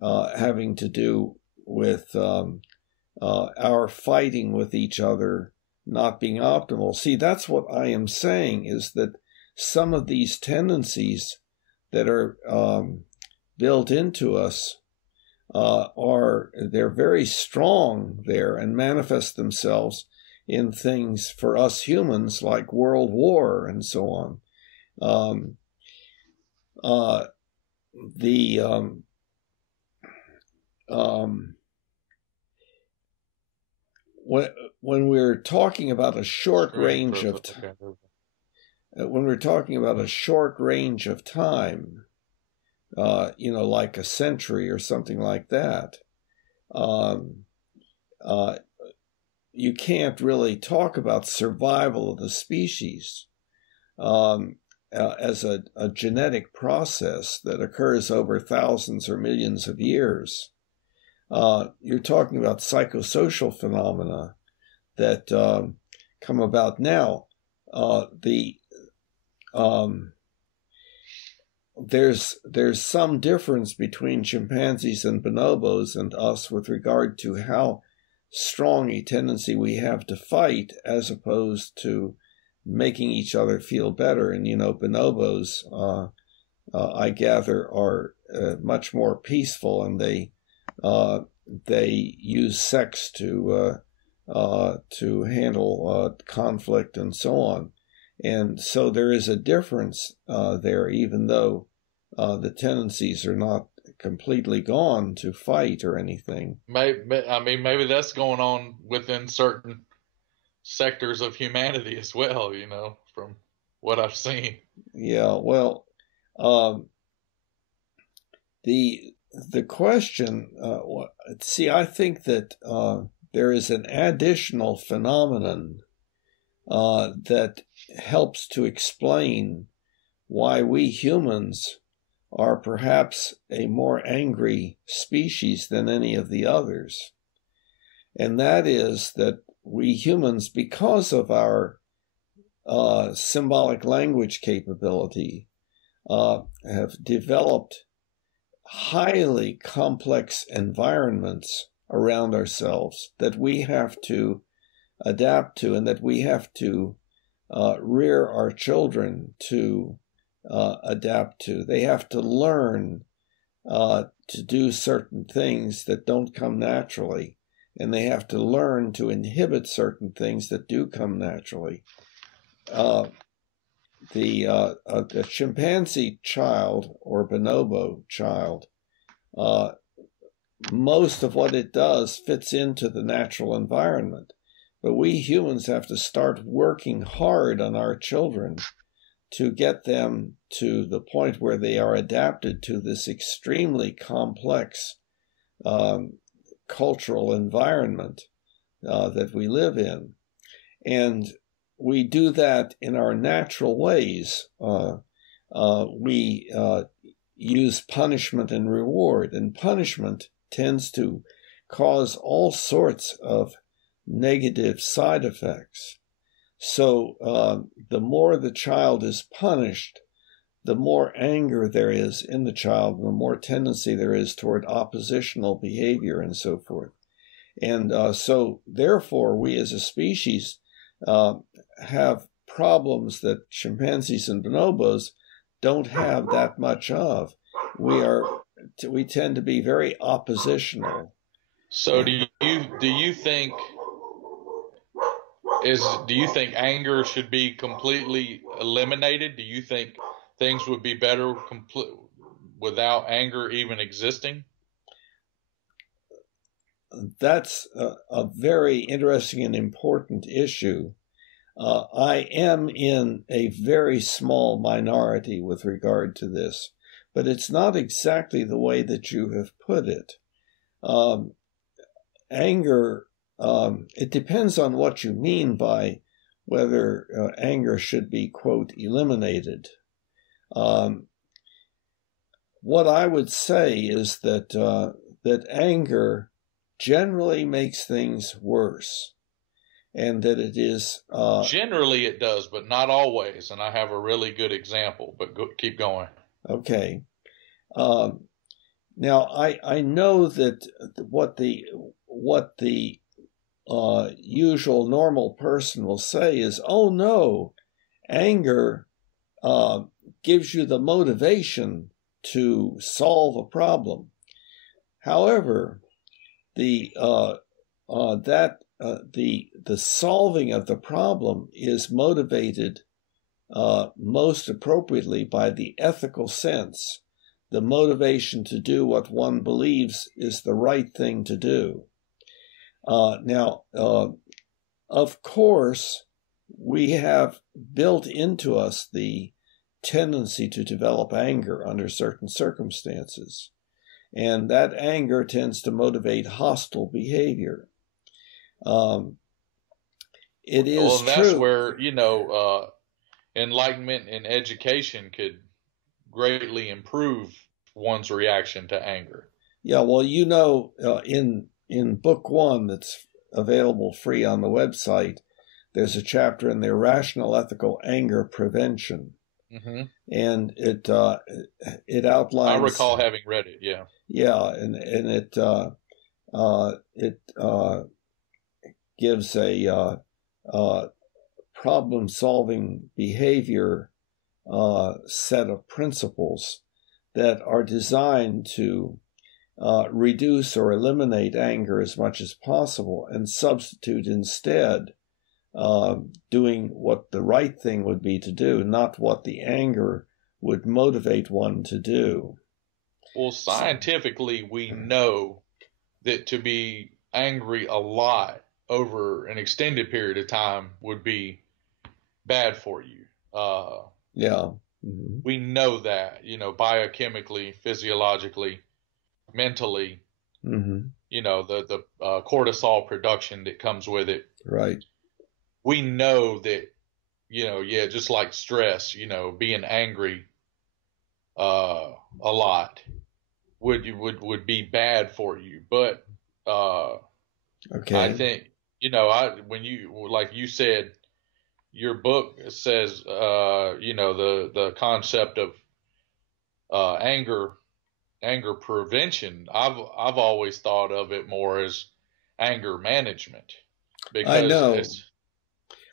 having to do with our fighting with each other not being optimal. See, that's what I am saying, is that some of these tendencies that are built into us they're very strong there and manifest themselves in things for us humans like world war and so on. When we're talking about a short range of time, like a century or something like that, you can't really talk about survival of the species as a genetic process that occurs over thousands or millions of years. You're talking about psychosocial phenomena that come about now. There's some difference between chimpanzees and bonobos and us with regard to how strong a tendency we have to fight, as opposed to making each other feel better. And bonobos, I gather, are much more peaceful, and they use sex to handle conflict and so on. And so there is a difference there, even though the tendencies are not completely gone to fight or anything. Maybe that's going on within certain sectors of humanity as well, from what I've seen. Yeah, well, the question, I think that there is an additional phenomenon that helps to explain why we humans are perhaps a more angry species than any of the others. And that is that we humans, because of our symbolic language capability, have developed highly complex environments around ourselves that we have to adapt to, and that we have to rear our children to adapt to. They have to learn to do certain things that don't come naturally, and they have to learn to inhibit certain things that do come naturally. The chimpanzee child or bonobo child, most of what it does fits into the natural environment. But we humans have to start working hard on our children to get them to the point where they are adapted to this extremely complex cultural environment that we live in. And we do that in our natural ways. We use punishment and reward, and punishment tends to cause all sorts of negative side effects. So the more the child is punished, the more anger there is in the child, the more tendency there is toward oppositional behavior and so forth. And so therefore, we as a species have problems that chimpanzees and bonobos don't have that much of. We tend to be very oppositional. So do you think anger should be completely eliminated? Do you think things would be better without anger even existing? That's a very interesting and important issue. I am in a very small minority with regard to this, but it's not exactly the way that you have put it. Anger, it depends on what you mean by whether anger should be, quote, eliminated. What I would say is that anger generally makes things worse, and that it is generally it does, but not always. And I have a really good example, but keep going. Okay. Now I know that what the usual normal person will say is, oh no, anger gives you the motivation to solve a problem. However, the solving of the problem is motivated most appropriately by the ethical sense, the motivation to do what one believes is the right thing to do. Now, of course, we have built into us the tendency to develop anger under certain circumstances, and that anger tends to motivate hostile behavior. It is well, that's true. where, enlightenment and education could greatly improve one's reaction to anger. Yeah, well, in book 1 that's available free on the website, there's a chapter in the Irrational Ethical Anger Prevention. Mm-hmm. And it outlines. I recall having read it. Yeah. Yeah, and it gives a problem-solving behavior set of principles that are designed to reduce or eliminate anger as much as possible, and substitute instead doing what the right thing would be to do, not what the anger would motivate one to do. Well, scientifically, we know that to be angry a lot over an extended period of time would be bad for you. Yeah. Mm-hmm. We know that, biochemically, physiologically, mentally, mm-hmm. The cortisol production that comes with it. Right. We know that, just like stress, being angry a lot would be bad for you. But okay. I think, when you, like you said, your book says, the concept of anger prevention. I've always thought of it more as anger management, because I know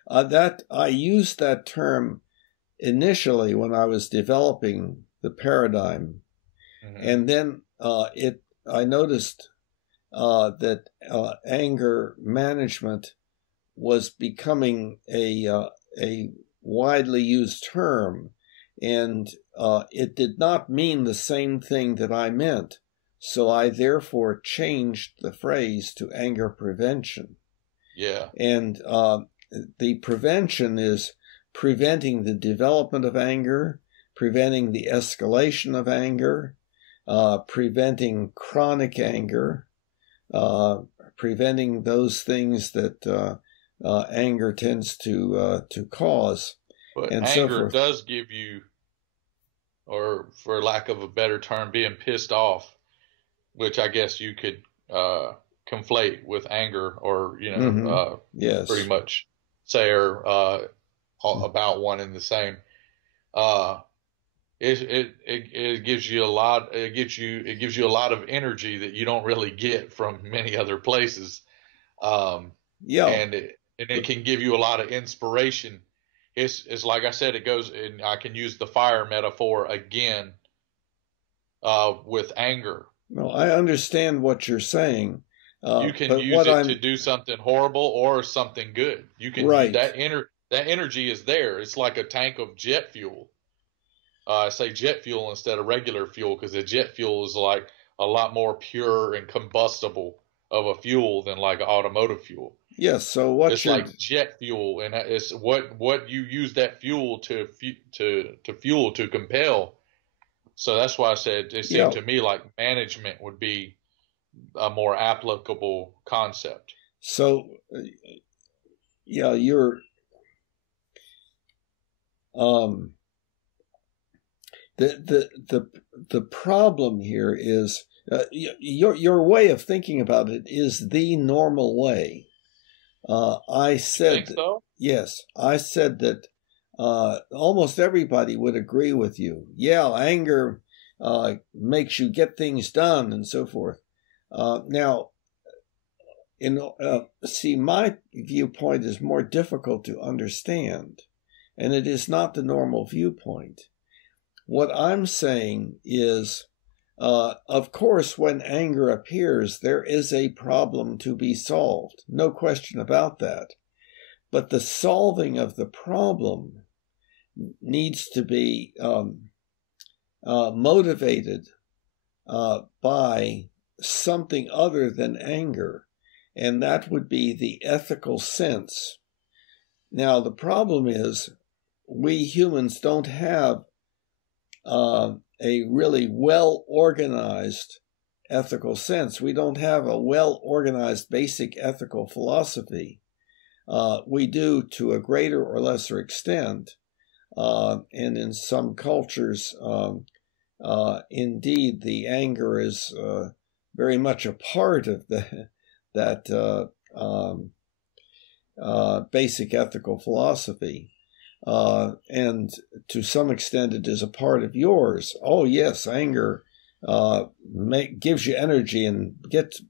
that I used that term initially when I was developing the paradigm, and then I noticed that anger management was becoming a widely used term, and it did not mean the same thing that I meant. So I therefore changed the phrase to anger prevention. Yeah. And the prevention is preventing the development of anger, preventing the escalation of anger, preventing chronic anger, preventing those things that anger tends to cause. But and anger does give you, or for lack of a better term, being pissed off, which I guess you could conflate with anger, or yes, pretty much say are about one and the same. It gives you a lot. It gives you a lot of energy that you don't really get from many other places. And it can give you a lot of inspiration. It's like I said, it goes, and I can use the fire metaphor again with anger. No, I understand what you're saying. You can use it to do something horrible or something good. You can use that energy is there. It's like a tank of jet fuel. I say jet fuel instead of regular fuel because the jet fuel is like a lot more pure and combustible of a fuel than like automotive fuel. Yes. So it's like jet fuel, and it's what you use that fuel to fuel to compel. So that's why I said it seemed to me like management would be a more applicable concept. So, you're the problem here is your way of thinking about it is the normal way. I said, you think so? Yes, I said that almost everybody would agree with you. Yeah, anger makes you get things done and so forth. Now, see, my viewpoint is more difficult to understand, and it is not the normal viewpoint. What I'm saying is, of course, when anger appears, there is a problem to be solved. No question about that. But the solving of the problem needs to be motivated by something other than anger, and that would be the ethical sense. Now, the problem is we humans don't have a really well-organized ethical sense. We don't have a well-organized basic ethical philosophy. We do to a greater or lesser extent, and in some cultures, indeed, the anger is very much a part of that basic ethical philosophy. And to some extent, it is a part of yours. Oh, yes, anger gives you energy and gets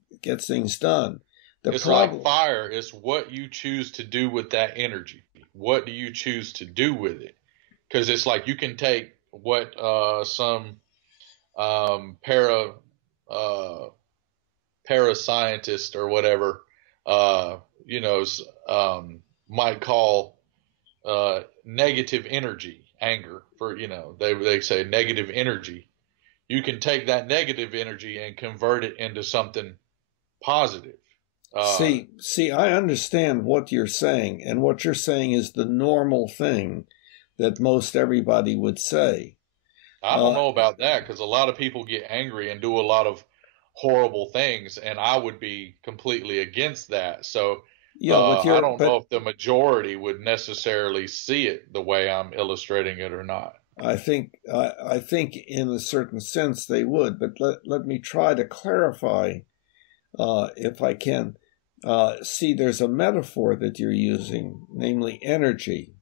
things done. It's like fire. It's what you choose to do with that energy. What do you choose to do with it? Because it's like you can take what some parascientist or whatever, might call negative energy, anger, for, they say negative energy. You can take that negative energy and convert it into something positive. See, I understand what you're saying, and what you're saying is the normal thing that most everybody would say. I don't know about that, because a lot of people get angry and do a lot of horrible things, and I would be completely against that. So I don't know if the majority would necessarily see it the way I'm illustrating it or not. I think in a certain sense they would, but let me try to clarify if I can. See, there's a metaphor that you're using, namely energy.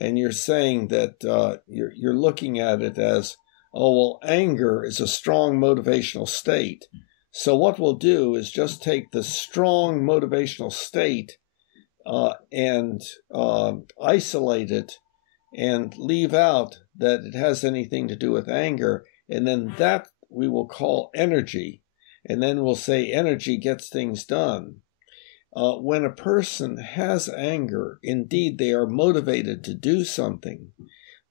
and you're saying that you're looking at it as, oh, well, anger is a strong motivational state. So what we'll do is just take the strong motivational state and isolate it and leave out that it has anything to do with anger, and then that we will call energy, and then we'll say energy gets things done. When a person has anger, indeed they are motivated to do something,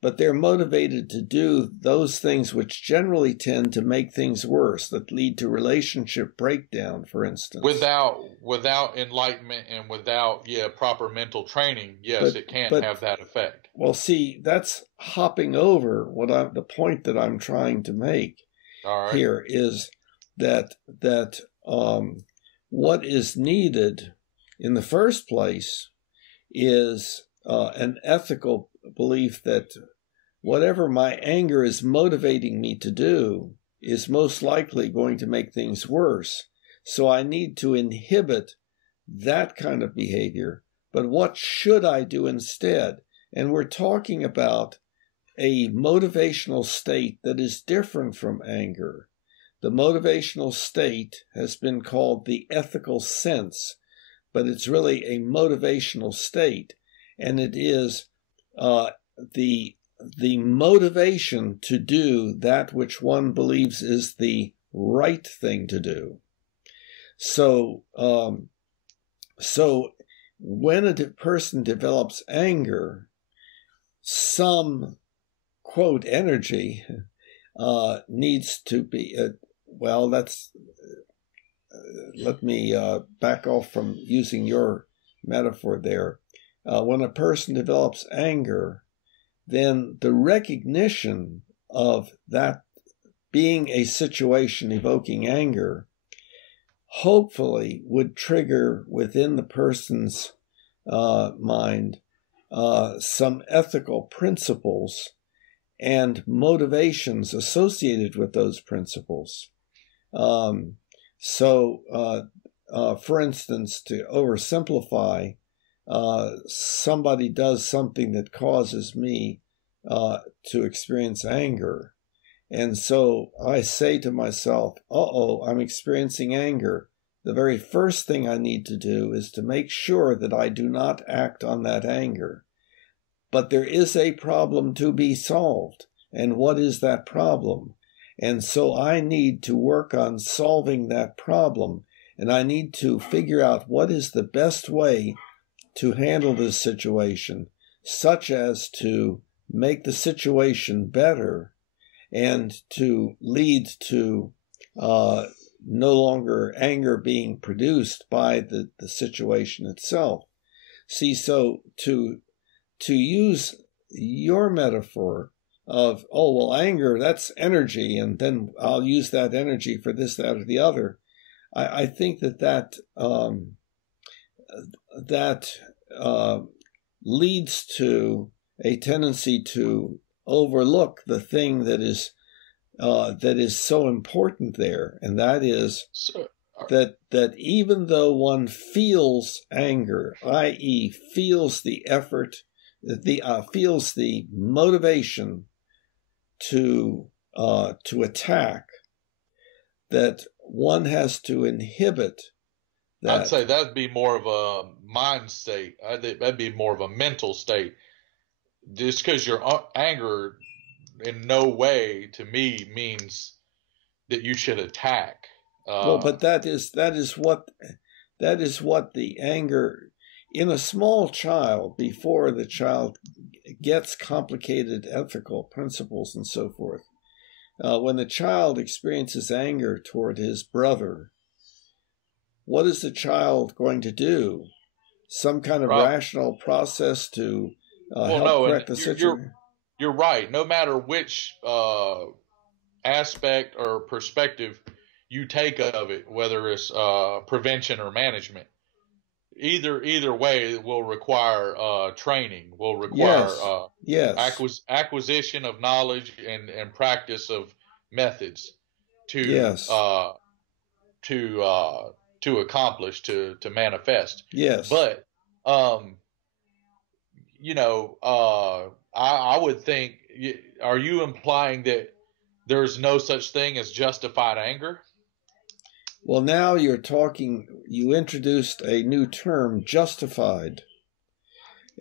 but they're motivated to do those things which generally tend to make things worse, that lead to relationship breakdown, for instance. Without enlightenment and without proper mental training, yes, it can have that effect. Well, see, that's hopping over the point that I'm trying to make. All right. Here is that what is needed in the first place is an ethical belief that whatever my anger is motivating me to do is most likely going to make things worse. So I need to inhibit that kind of behavior. But what should I do instead? And we're talking about a motivational state that is different from anger. The motivational state has been called the ethical sense, but it's really a motivational state, and it is the motivation to do that which one believes is the right thing to do. So when a person develops anger, some, quote, energy needs to be, let me back off from using your metaphor there. When a person develops anger, then the recognition of that being a situation evoking anger hopefully would trigger within the person's mind some ethical principles and motivations associated with those principles. For instance, to oversimplify, somebody does something that causes me to experience anger. And so I say to myself, I'm experiencing anger. The very first thing I need to do is to make sure that I do not act on that anger. But there is a problem to be solved. And what is that problem? And so I need to work on solving that problem. And I need to figure out what is the best way to handle this situation, such as to make the situation better and to lead to no longer anger being produced by the situation itself. See, so to use your metaphor of, anger, that's energy, and then I'll use that energy for this, that, or the other, I think that leads to a tendency to overlook the thing that is so important there, and that is that even though one feels anger, i.e., feels the effort, feels the motivation to attack, that one has to inhibit that. I'd say that'd be more of a mind state. That'd be more of a mental state. Just because you're anger in no way to me means that you should attack. But that is what the anger in a small child, before the child gets complicated ethical principles and so forth. When the child experiences anger toward his brother, what is the child going to do? Some kind of rational process to help correct the situation? You're right. No matter which aspect or perspective you take of it, whether it's prevention or management, either way will require training, will require acquisition of knowledge and practice of methods to accomplish, to manifest. Yes. But I would think, are you implying that there's no such thing as justified anger? Well, now you introduced a new term, justified.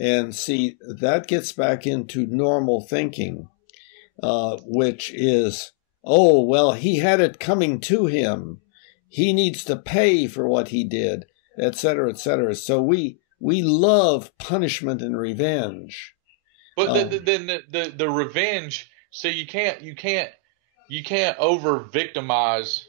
And see, that gets back into normal thinking, which is, oh, well, he had it coming to him. He needs to pay for what he did, etc., etc. So we love punishment and revenge. But then the revenge. So you can't over victimize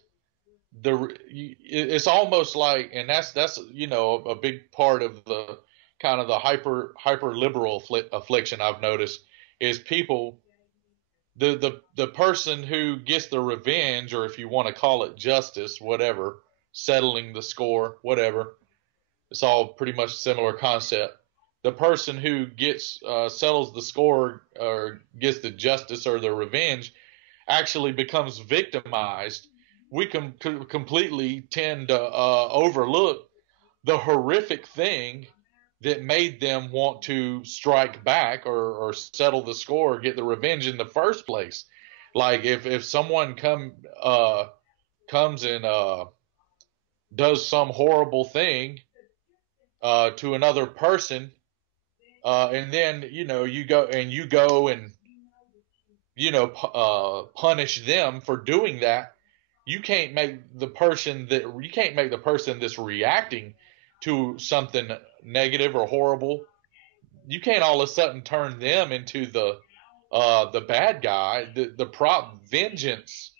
it's almost like, and that's a big part of the kind of the hyper liberal affliction I've noticed is people, the person who gets the revenge, or if you want to call it justice, whatever, settling the score, whatever, it's all pretty much a similar concept. The person who gets settles the score or gets the justice or the revenge actually becomes victimized. We completely tend to overlook the horrific thing that made them want to strike back or settle the score or get the revenge in the first place. Like if someone comes and does some horrible thing to another person, and then you go and punish them for doing that. You can't make the person that's reacting to something negative or horrible. You can't all of a sudden turn them into the bad guy. Vengeance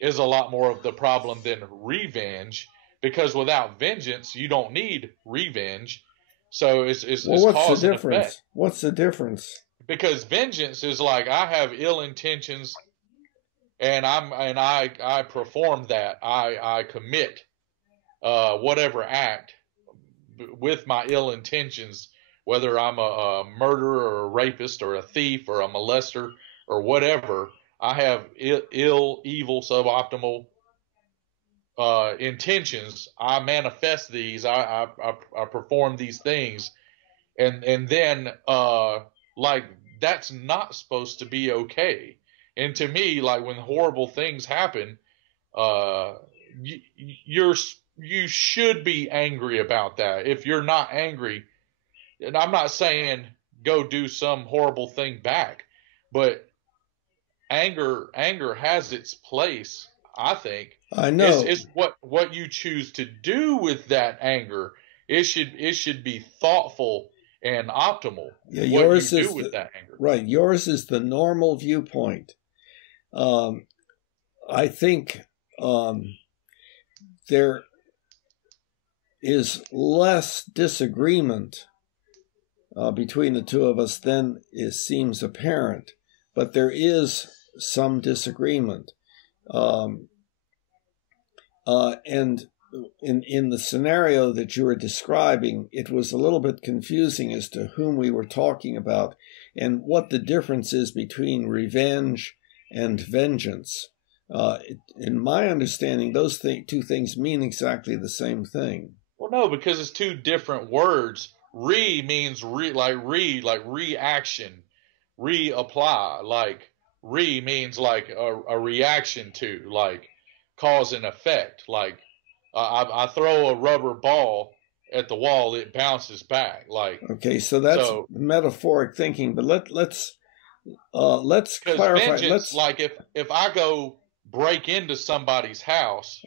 is a lot more of the problem than revenge, because without vengeance, you don't need revenge. So it's what's the difference? What's the difference? Because vengeance is like, I have ill intentions, and I perform that. I commit whatever act with my ill intentions, whether I'm a murderer or a rapist or a thief or a molester or whatever. I have evil, suboptimal intentions. I manifest these. I perform these things, and then like, that's not supposed to be okay. And to me, like, when horrible things happen, you should be angry about that. If you're not angry, and I'm not saying go do some horrible thing back, but anger has its place, I think. I know. It's what you choose to do with that anger. It should be thoughtful and optimal. Yeah, yours is with that anger. Right. Yours is the normal viewpoint. I think there is less disagreement between the two of us than seems apparent, but there is some disagreement. And in the scenario that you were describing, it was a little bit confusing as to whom we were talking about and what the difference is between revenge and vengeance. In my understanding, those two things mean exactly the same thing. Well, no, because it's two different words. Means like reaction, reapply. Like means like a reaction to, like cause and effect. Like I throw a rubber ball at the wall, it bounces back. Like, okay, so that's metaphoric thinking. But let's clarify. Like if I go break into somebody's house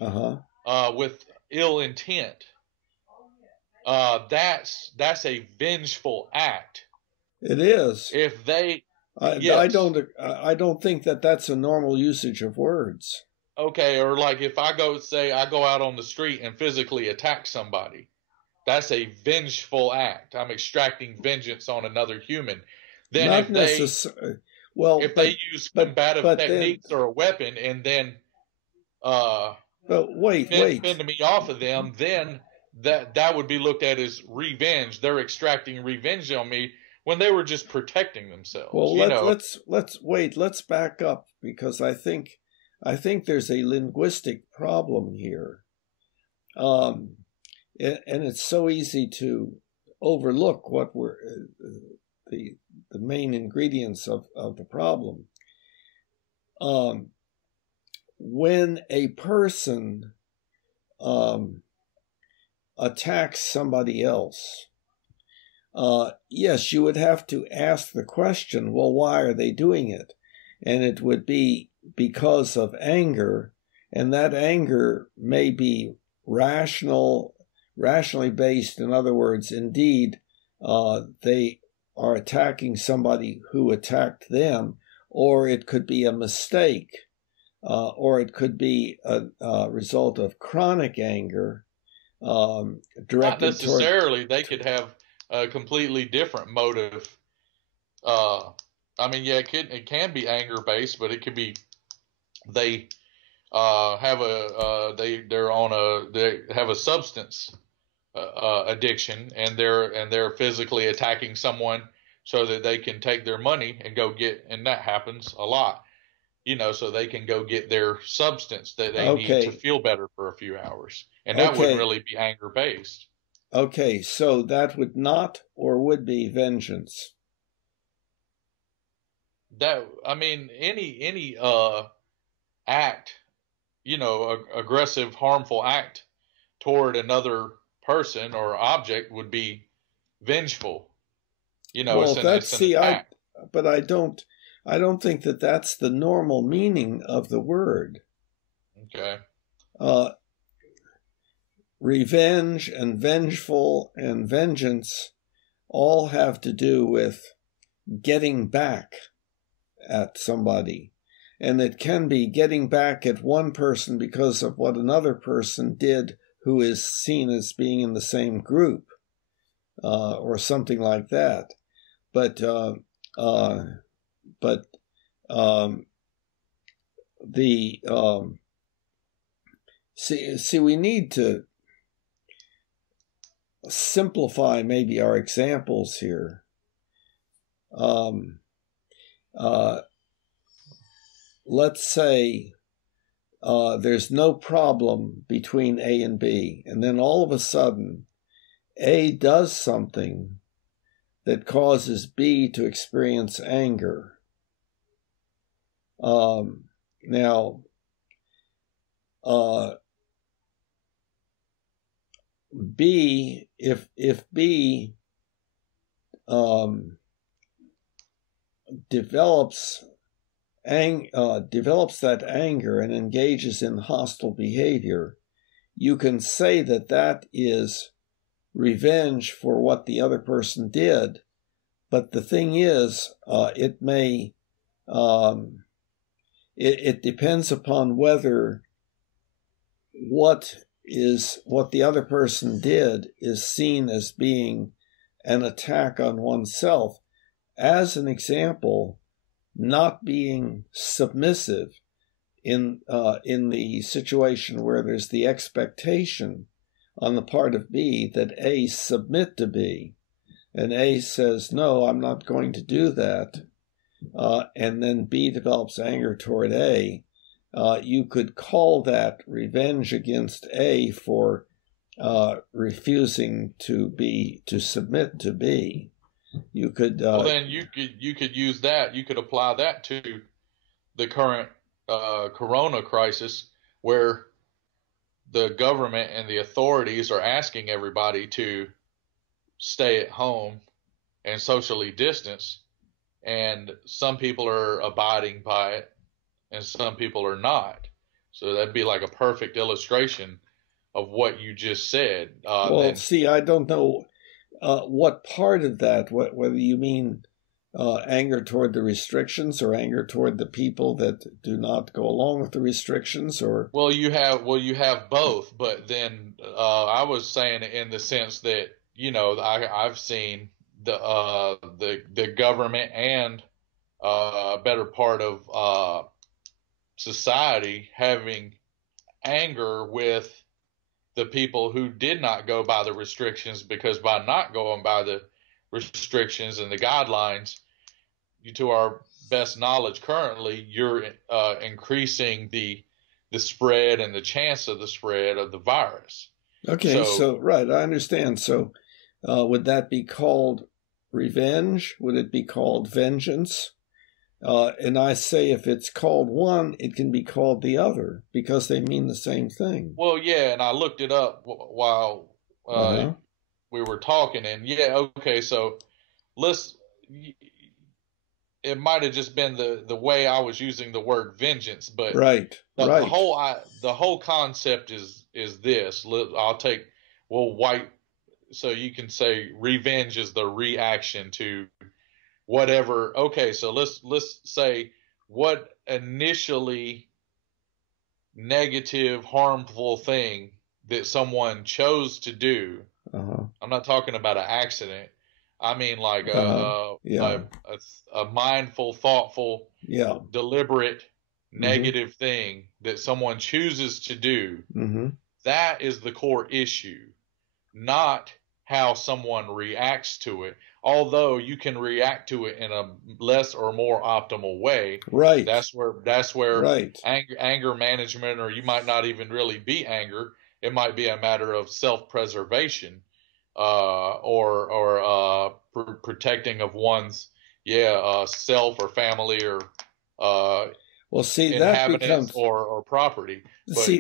with ill intent, that's a vengeful act. It is. If they, I don't think that that's a normal usage of words. Okay, or like if I go out on the street and physically attack somebody, that's a vengeful act. I'm extracting vengeance on another human. Then if they use combative techniques or a weapon and then fend me off of them, then that would be looked at as revenge. They're extracting revenge on me when they were just protecting themselves. Well, let's back up, because I think there's a linguistic problem here. And it's so easy to overlook what the main ingredients of the problem. When a person attacks somebody else, yes, you would have to ask the question, well, why are they doing it? And it would be because of anger, and that anger may be rationally based. In other words, indeed, they are attacking somebody who attacked them, or it could be a mistake, or it could be a result of chronic anger. Directed Not necessarily. They could have a completely different motive. I mean, yeah, it can be anger based, but it could be they have they have a substance addiction, and they're physically attacking someone so that they can take their money and go get, and that happens a lot, so they can go get their substance that they need to feel better for a few hours, and that wouldn't really be anger based. Okay, so that would not or would be vengeance. That, I mean, any act, aggressive, harmful act toward another person or object would be vengeful. Well, but I don't think that that's the normal meaning of the word. Okay. Revenge and vengeful and vengeance all have to do with getting back at somebody. And it can be getting back at one person because of what another person did who is seen as being in the same group, or something like that. But we need to simplify maybe our examples here. Let's say there's no problem between A and B, and then all of a sudden A does something that causes B to experience anger. Now, B, if B develops that anger and engages in hostile behavior, you can say that that is revenge for what the other person did. But the thing is, it may it depends upon whether what the other person did is seen as being an attack on oneself. As an example, not being submissive in the situation where there's the expectation on the part of B that A submit to B, and A says, no, I'm not going to do that, and then B develops anger toward A, you could call that revenge against A for refusing to submit to B. You could well, then you could use that. You could apply that to the current corona crisis, where the government and the authorities are asking everybody to stay at home and socially distance, and some people are abiding by it and some people are not. So that'd be like a perfect illustration of what you just said. I don't know what part of that, whether you mean anger toward the restrictions or anger toward the people that do not go along with the restrictions, or you have both. But then I was saying in the sense that I've seen the government and a better part of society having anger with the people who did not go by the restrictions, because by not going by the restrictions and the guidelines, to our best knowledge currently, you're increasing the spread and the chance of the spread of the virus. Okay, so right, I understand. So would that be called revenge? Would it be called vengeance? And I say if it's called one, it can be called the other because they mean the same thing. Well, yeah, and I looked it up while we were talking, and yeah, okay, so it might have just been the way I was using the word vengeance, but the whole concept is this. So you can say revenge is the reaction to whatever. Okay, so let's say what initially negative, harmful thing that someone chose to do. I'm not talking about an accident. I mean like a mindful, thoughtful, deliberate, negative thing that someone chooses to do. That is the core issue, not how someone reacts to it. Although you can react to it in a less or more optimal way. Right. That's where anger management, or you might not even really be anger. It might be a matter of self-preservation, or protecting of one's self or family or inhabitants or property.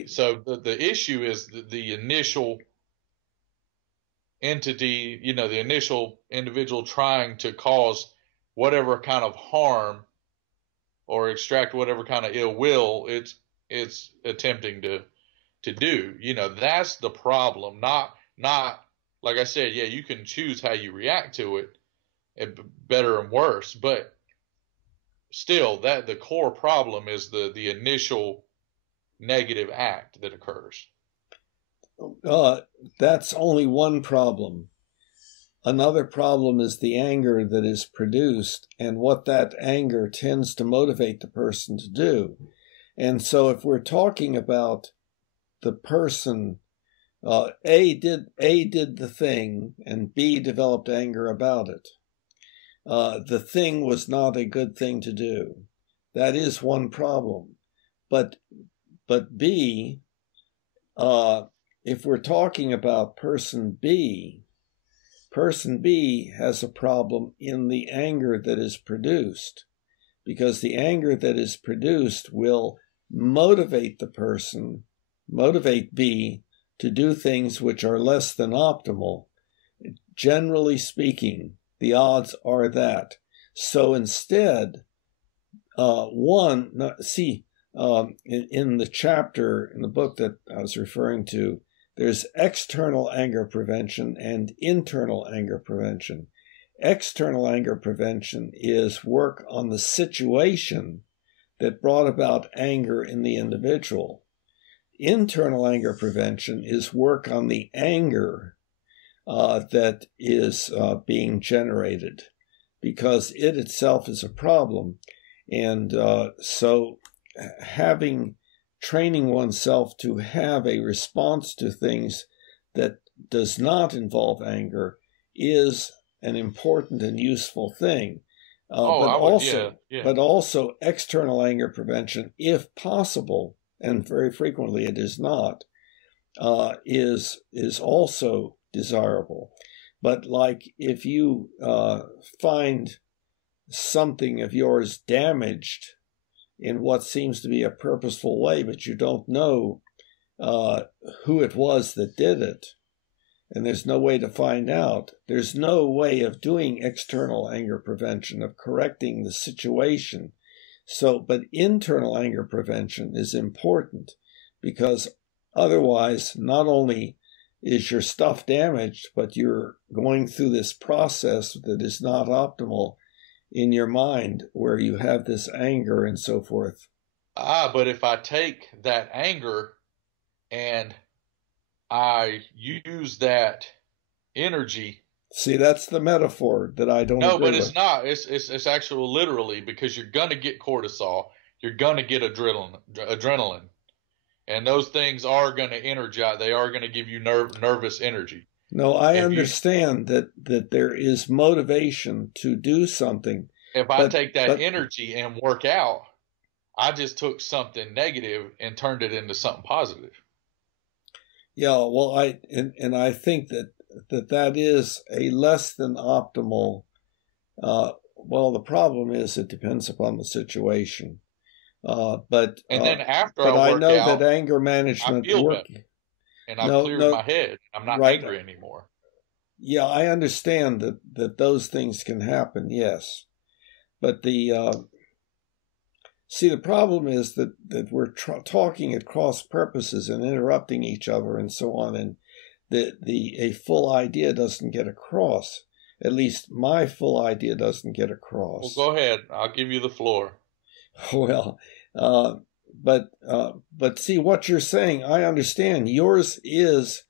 So the issue is the initial entity, the initial individual trying to cause whatever kind of harm or extract whatever kind of ill will it's attempting to do. That's the problem. Not like I said, you can choose how you react to it, better and worse, but still that the core problem is the initial negative act that occurs. That's only one problem. Another problem is the anger that is produced and what that anger tends to motivate the person to do. And so if we're talking about the person, A did the thing and B developed anger about it. The thing was not a good thing to do. That is one problem. But B, if we're talking about person B has a problem in the anger that is produced, because the anger that is produced will motivate B to do things which are less than optimal. Generally speaking, the odds are that. So instead, in the chapter in the book that I was referring to, there's external anger prevention and internal anger prevention. External anger prevention is work on the situation that brought about anger in the individual. Internal anger prevention is work on the anger that is being generated, because it itself is a problem. And so training oneself to have a response to things that does not involve anger is an important and useful thing. But also external anger prevention, if possible, and very frequently it is not, is also desirable. But like if you find something of yours damaged in what seems to be a purposeful way, but you don't know who it was that did it, and there's no way to find out, there's no way of doing external anger prevention, of correcting the situation. But internal anger prevention is important, because otherwise not only is your stuff damaged, but you're going through this process that is not optimal in your mind, where you have this anger and so forth. But if I take that anger and I use that energy. See, that's the metaphor that I don't agree with. No, but it's not. It's actually literally, because you're going to get cortisol. You're going to get adrenaline. And those things are going to energize. They are going to give you nervous energy. No, I understand that there is motivation to do something. If I take that energy and work out, I just took something negative and turned it into something positive. Yeah, well, I think that is a less than optimal Well, the problem is it depends upon the situation. But then after but I I work know out, that anger I management feel work. better, and I've cleared my head. I'm not right. angry anymore. Yeah, I understand that those things can happen. Yes, but the problem is that we're talking at cross purposes and interrupting each other and so on, and a full idea doesn't get across. At least my full idea doesn't get across. Well, go ahead. I'll give you the floor. Well, but see what you're saying. I understand. Yours is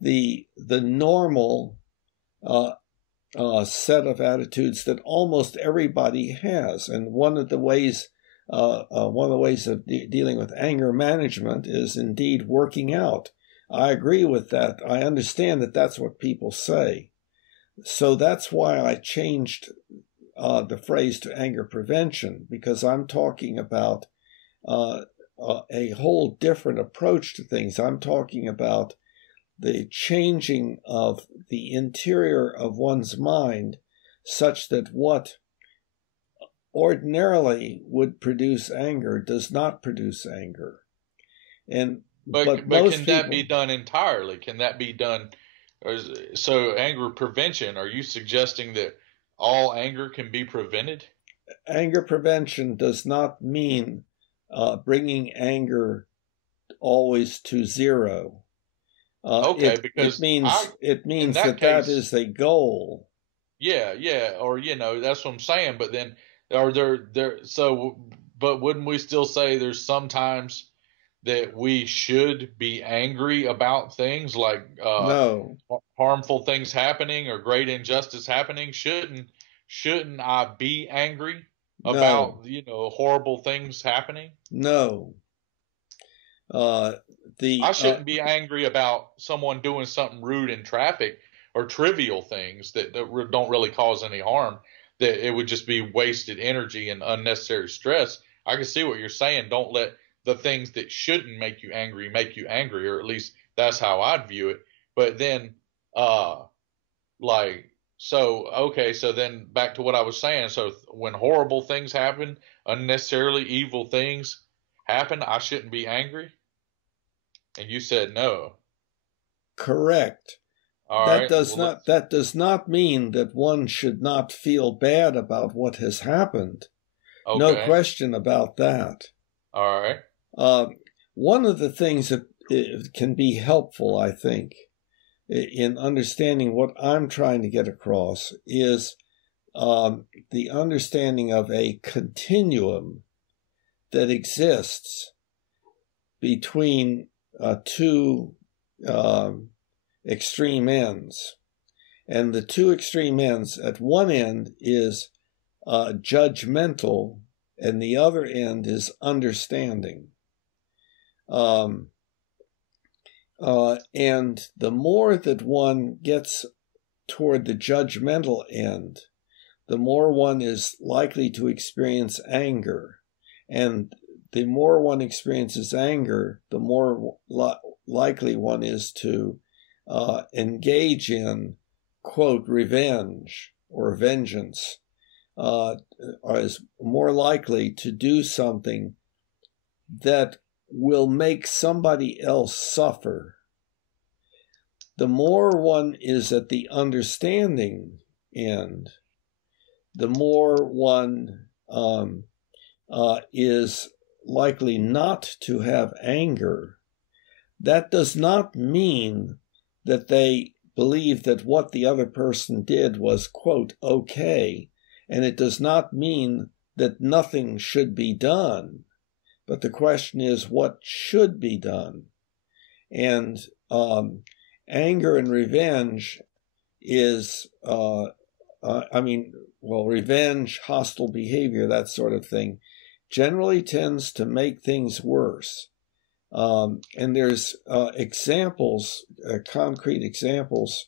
the normal set of attitudes that almost everybody has, and one of the ways of dealing with anger management is indeed working out. I agree with that. I understand that that's what people say. So that's why I changed the phrase to anger prevention, because I'm talking about a whole different approach to things. I'm talking about the changing of the interior of one's mind such that what ordinarily would produce anger does not produce anger. But most can people, that be done entirely? Can that be done? So anger prevention, are you suggesting that all anger can be prevented? Anger prevention does not mean bringing anger always to zero. Okay, because it means that is a goal. Yeah, or that's what I'm saying. But then, are there? So, but wouldn't we still say there's sometimes that we should be angry about things like No, harmful things happening or great injustice happening? Shouldn't I be angry about horrible things happening? No. I shouldn't be angry about someone doing something rude in traffic or trivial things that don't really cause any harm. That it would just be wasted energy and unnecessary stress. I can see what you're saying. Don't let the things that shouldn't make you angry, or at least that's how I'd view it. But then, so then back to what I was saying. So when horrible things happen, unnecessarily evil things happen, I shouldn't be angry. And you said no. Correct. That does not mean that one should not feel bad about what has happened. Okay. No question about that. All right. One of the things that can be helpful, I think, in understanding what I'm trying to get across is the understanding of a continuum that exists between two extreme ends. And the two extreme ends, at one end is judgmental, and the other end is understanding. And the more that one gets toward the judgmental end, the more one is likely to experience anger. And the more one experiences anger, the more likely one is to engage in, quote, revenge or vengeance, is more likely to do something that will make somebody else suffer. The more one is at the understanding end, the more one is likely not to have anger. That does not mean that they believe that what the other person did was, quote, okay, and it does not mean that nothing should be done. But the question is, what should be done? And anger and revenge is, revenge, hostile behavior, that sort of thing, generally tends to make things worse. And there's examples, concrete examples.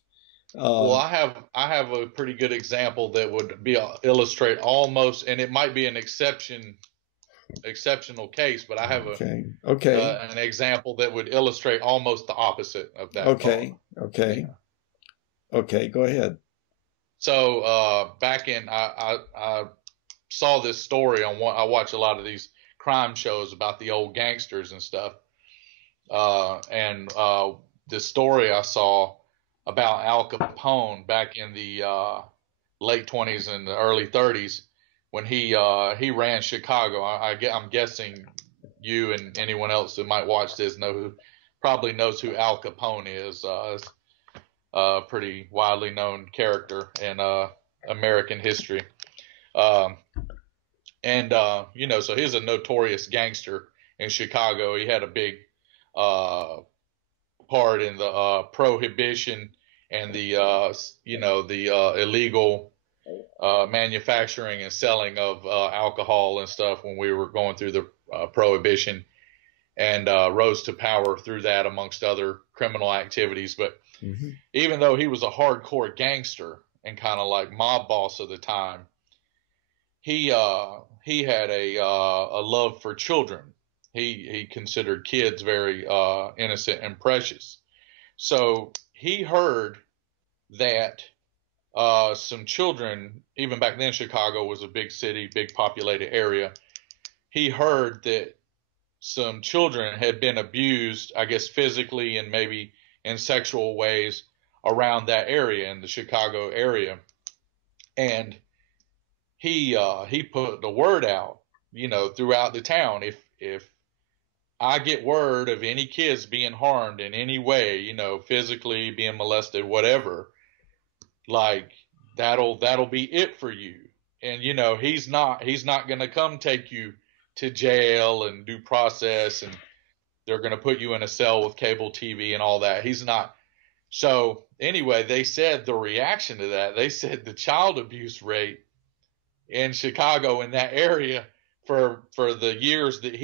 Well, I have a pretty good example that would illustrate almost, and it might be an exceptional case, but I have an example that would illustrate almost the opposite of that. Okay, go ahead. So back in, I saw this story on one. I watch a lot of these crime shows about the old gangsters and stuff. And the story I saw about Al Capone back in the late 20s and the early 30s when he ran Chicago. I'm guessing you and anyone else that might watch this probably knows who Al Capone is. Pretty widely known character in American history. So he's a notorious gangster in Chicago. He had a big part in the prohibition and the illegal manufacturing and selling of alcohol and stuff when we were going through the prohibition, and rose to power through that amongst other criminal activities. But even though he was a hardcore gangster and kind of like mob boss of the time, he had a love for children. He considered kids very innocent and precious. So he heard that some children, even back then Chicago was a big city, big populated area. He heard that some children had been abused, I guess physically and maybe in sexual ways around that area, in the Chicago area. And he put the word out, throughout the town. If I get word of any kids being harmed in any way, physically being molested, whatever, like that'll be it for you. And he's not going to come take you to jail and due process, and they're going to put you in a cell with cable TV and all that. He's not. So anyway, they said the reaction to that, they said the child abuse rate in Chicago, in that area, for the years that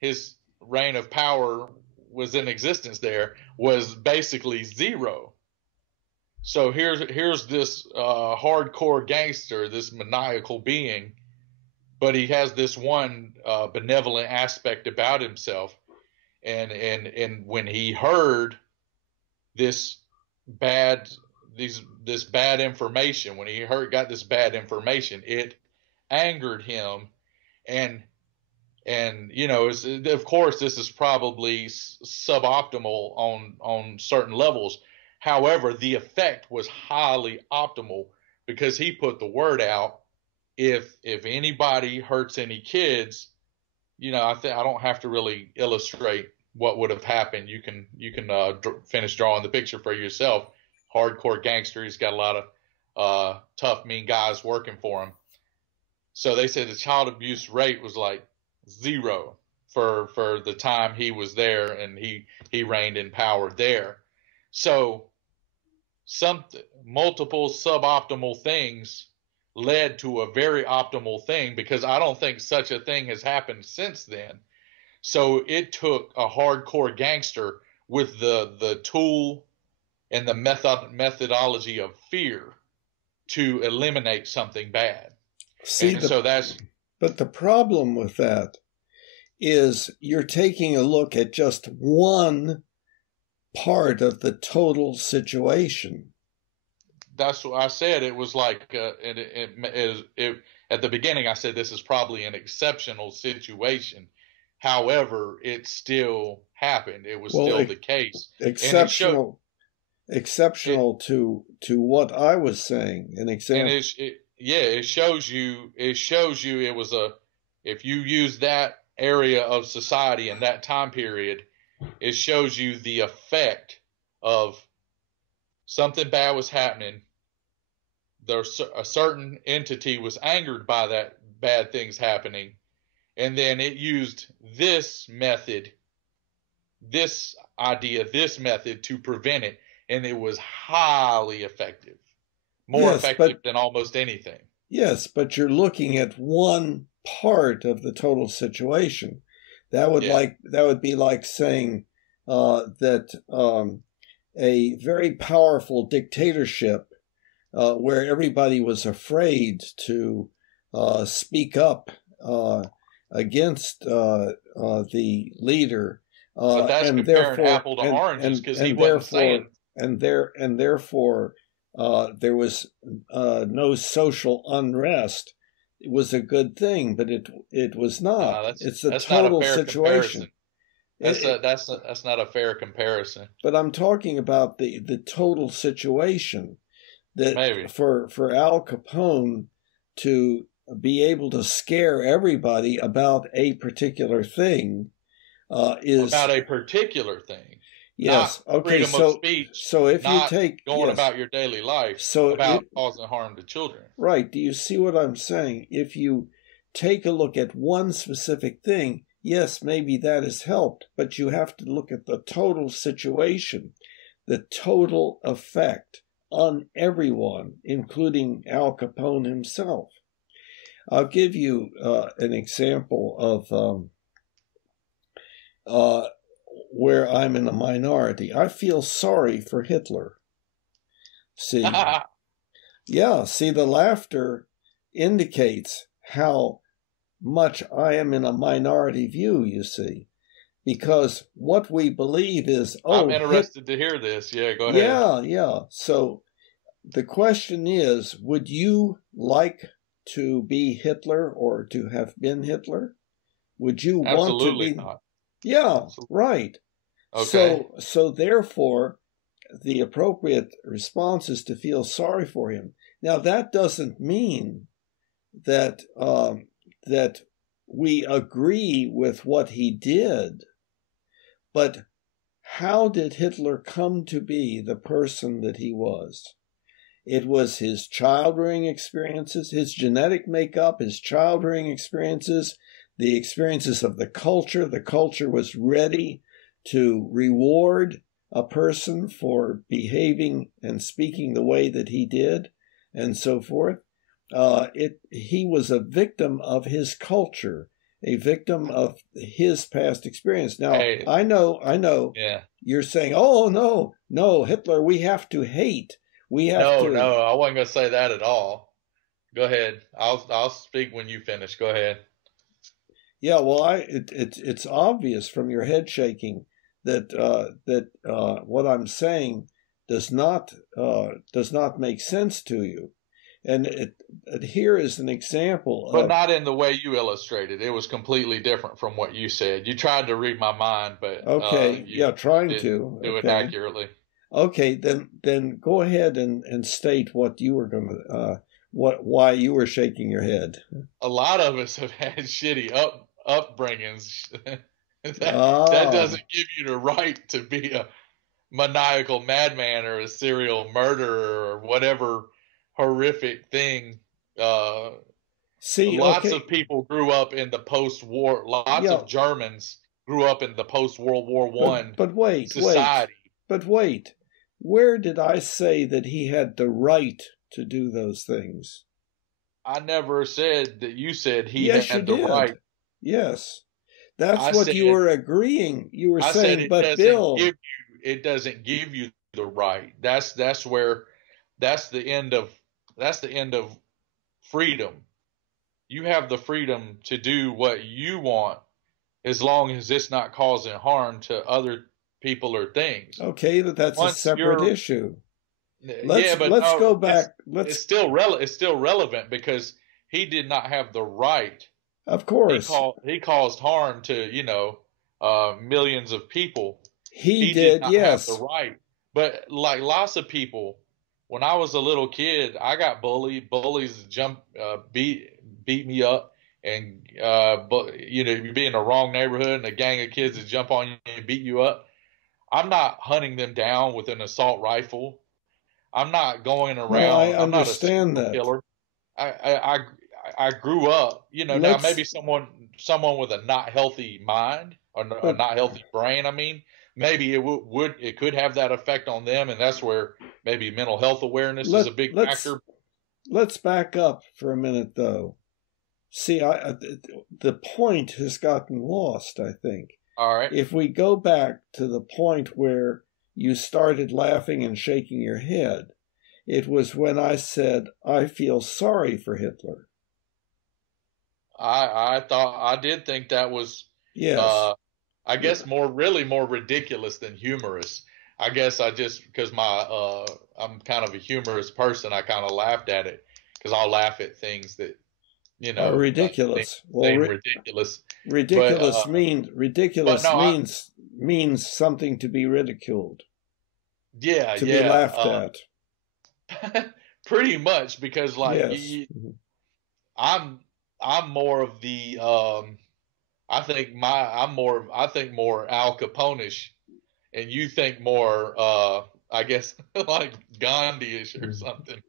his reign of power was in existence there, was basically zero. So here's this hardcore gangster, this maniacal being, but he has this one benevolent aspect about himself, and when he heard this bad information, got this bad information, it angered him, and of course this is probably suboptimal on certain levels. However, the effect was highly optimal, because he put the word out. If anybody hurts any kids, I don't have to really illustrate what would have happened. You can finish drawing the picture for yourself. Hardcore gangster. He's got a lot of tough, mean guys working for him. So they said the child abuse rate was like zero for the time he was there, and he reigned in power there. So multiple suboptimal things led to a very optimal thing, because I don't think such a thing has happened since then. So it took a hardcore gangster with the tool and the methodology of fear to eliminate something bad. But the problem with that is you're taking a look at just one part of the total situation. That's what I said. It was like at the beginning I said this is probably an exceptional situation. However, it still happened. It was still the case. Exceptional to what I was saying. An example. And it shows you it was if you use that area of society in that time period, it shows you the effect of something bad was happening. A certain entity was angered by that bad things happening, and then it used this method to prevent it, and it was highly effective, more effective than almost anything. Yes, but you're looking at one part of the total situation. That would be like saying that a very powerful dictatorship, where everybody was afraid to speak up against the leader, but that's comparing apple to oranges, because he wasn't saying. And therefore, there was no social unrest, it was a good thing, but it was not. It's a total situation. That's not a fair comparison. But I'm talking about the total situation, that maybe for Al Capone to be able to scare everybody about a particular thing is about a particular thing. Yes. Not okay. Freedom of speech. So if you take going about your daily life, about causing harm to children. Right. Do you see what I'm saying? If you take a look at one specific thing, yes, maybe that has helped, but you have to look at the total situation, the total effect on everyone, including Al Capone himself. I'll give you an example of where I'm in a minority. I feel sorry for Hitler. See? Yeah, see, the laughter indicates how much I am in a minority view, you see. Because what we believe is, I'm interested to hear this. Yeah, go ahead. Yeah. So the question is, would you like to be Hitler or to have been Hitler? Would you want to be? Not. Yeah, absolutely. Right. Okay. So therefore, the appropriate response is to feel sorry for him. Now, that doesn't mean that that we agree with what he did, but how did Hitler come to be the person that he was? It was his child-rearing experiences, his genetic makeup, his child-rearing experiences, the experiences of the culture. The culture was ready to reward a person for behaving and speaking the way that he did, and so forth. He was a victim of his culture, a victim of his past experience. Now, hey, I know. Yeah. You're saying, "Oh no, Hitler, we have to hate. We have to." No, I wasn't going to say that at all. Go ahead. I'll speak when you finish. Go ahead. Yeah, well, it's obvious from your head shaking that what I'm saying does not make sense to you, and here is an example. But not in the way you illustrated. It was completely different from what you said. You tried to read my mind, but okay, trying to do it accurately. Okay, then go ahead and state what you were going to why you were shaking your head. A lot of us have had shitty upbringings. That doesn't give you the right to be a maniacal madman or a serial murderer or whatever horrific thing. Lots of people grew up in the post-war. Lots of Germans grew up in the post-World War I society. But wait, where did I say that he had the right to do those things? I never said that. You said he had the right. Yes. That's what you were agreeing. You were saying, but Bill, it doesn't give you the right. That's the end of freedom. You have the freedom to do what you want as long as it's not causing harm to other people or things. Okay, but that's a separate issue. Let's go back. It's still relevant because he did not have the right. Of course, he caused harm to millions of people. He did not have the right. But like lots of people, when I was a little kid, I got bullied. Bullies beat me up, and you'd be in the wrong neighborhood, and a gang of kids would jump on you and beat you up. I'm not hunting them down with an assault rifle. I'm not going around. No, I understand that. Killer. I grew up, now maybe someone with a not healthy mind or a not healthy brain. I mean, maybe it could have that effect on them, and that's where maybe mental health awareness is a big factor. Let's back up for a minute, though. See, the point has gotten lost, I think. All right. If we go back to the point where you started laughing and shaking your head, it was when I said, I feel sorry for Hitler. I did think that was, I guess more ridiculous than humorous. I guess because my I'm kind of a humorous person. I kind of laughed at it because I'll laugh at things that Are ridiculous. seem ridiculous. Ridiculous but no, means something to be ridiculed. Yeah, to be laughed at. Pretty much, because like yes. I'm more of the I think more Al Capone-ish, and you think more I guess like Gandhi-ish or something,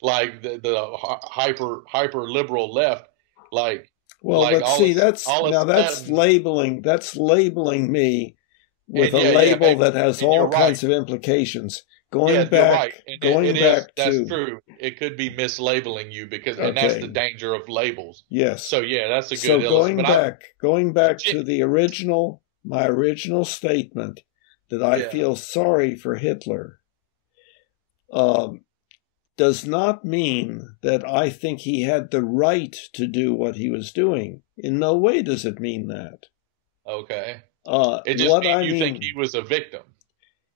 like the hyper liberal left, like. Well, like but see, that's labeling me with a label that has all kinds of implications. Going back that's true. It could be mislabeling you and that's the danger of labels. Yes. So yeah, that's a good. So going back to my original statement that I feel sorry for Hitler, does not mean that I think he had the right to do what he was doing. In no way does it mean that. Okay. It just means you think he was a victim.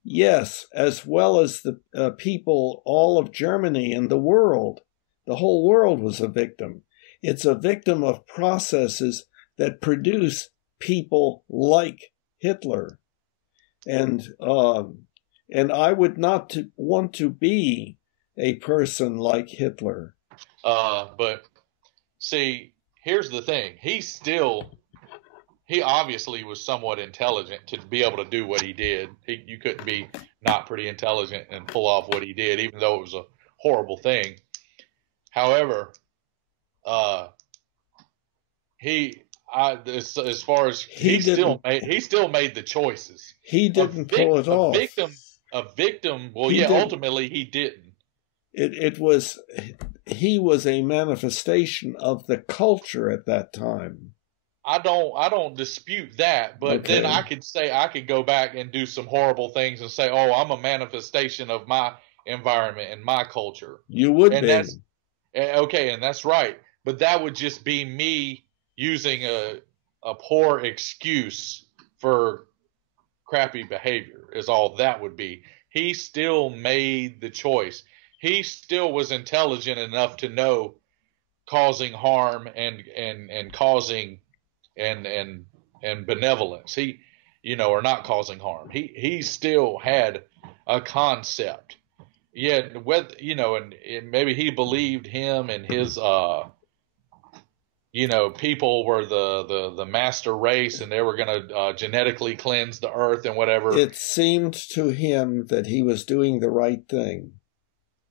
Yes, as well as the people, all of Germany and the world. The whole world was a victim. It's a victim of processes that produce people like Hitler. And I would not want to be a person like Hitler. But see, here's the thing. He obviously was somewhat intelligent to be able to do what he did. You couldn't be not pretty intelligent and pull off what he did, even though it was a horrible thing. However, he still made the choices. He didn't pull it off. A victim. Well, ultimately he didn't. He was a manifestation of the culture at that time. I don't dispute that, but then I could go back and do some horrible things and say, oh, I'm a manifestation of my environment and my culture. You would be. And that's right. But that would just be me using a poor excuse for crappy behavior is all that would be. He still made the choice. He still was intelligent enough to know causing harm and causing and benevolence. He, or not causing harm. He still had a concept. Yeah, and maybe he believed him and his people were the master race and they were going to genetically cleanse the earth and whatever. It seemed to him that he was doing the right thing.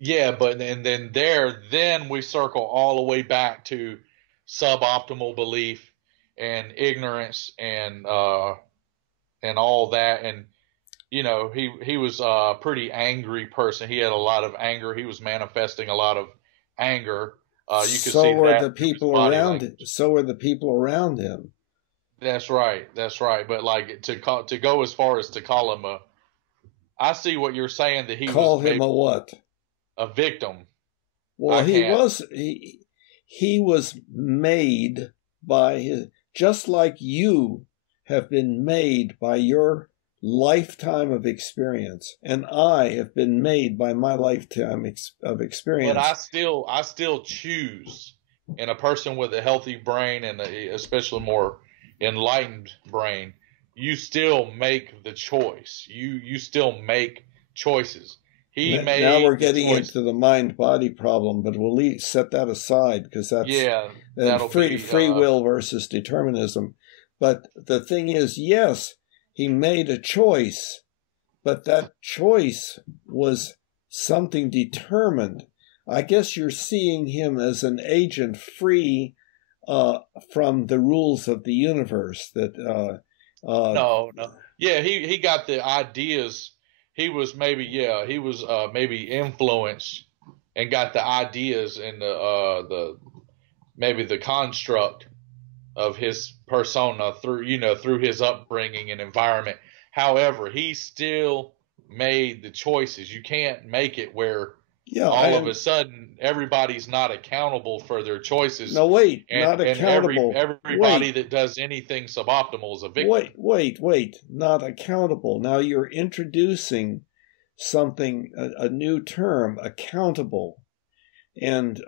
Yeah, then we circle all the way back to suboptimal belief and ignorance and all that. And he was a pretty angry person. He had a lot of anger. He was manifesting a lot of anger. You could see were the people around him. So were the people around him. That's right. But like to go as far as to call him I see what you're saying, that call him a what? A victim. Well, he was made by his, just like you have been made by your lifetime of experience, and I have been made by my lifetime of experience. But I still choose, in a person with a healthy brain and especially more enlightened brain, you still make the choice. You still make choices. Now we're getting into the mind-body problem, but we'll set that aside because that's free will versus determinism. But the thing is, yes, he made a choice, but that choice was something determined. I guess you're seeing him as an agent free from the rules of the universe. No. Yeah, he got the ideas. He was maybe influenced and got the ideas and the construct of his persona through his upbringing and environment. However, he still made the choices. You can't make it where all of a sudden everybody's not accountable for their choices. No, wait, not accountable. Everybody that does anything suboptimal is a victim. Wait, not accountable. Now you're introducing something, a new term, accountable. And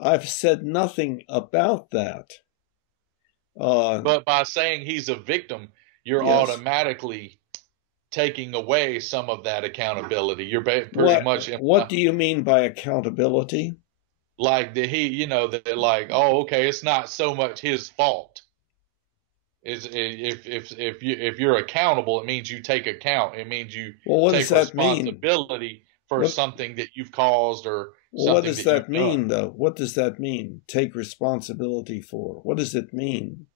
I've said nothing about that. But by saying he's a victim, you're automatically taking away some of that accountability. You're pretty much. What do you mean by accountability? Like that like, oh, okay, it's not so much his fault. If you're accountable, it means you take account. It means you take responsibility for something that you've caused or something. What does that mean, though? What does that mean? Take responsibility for? What does it mean?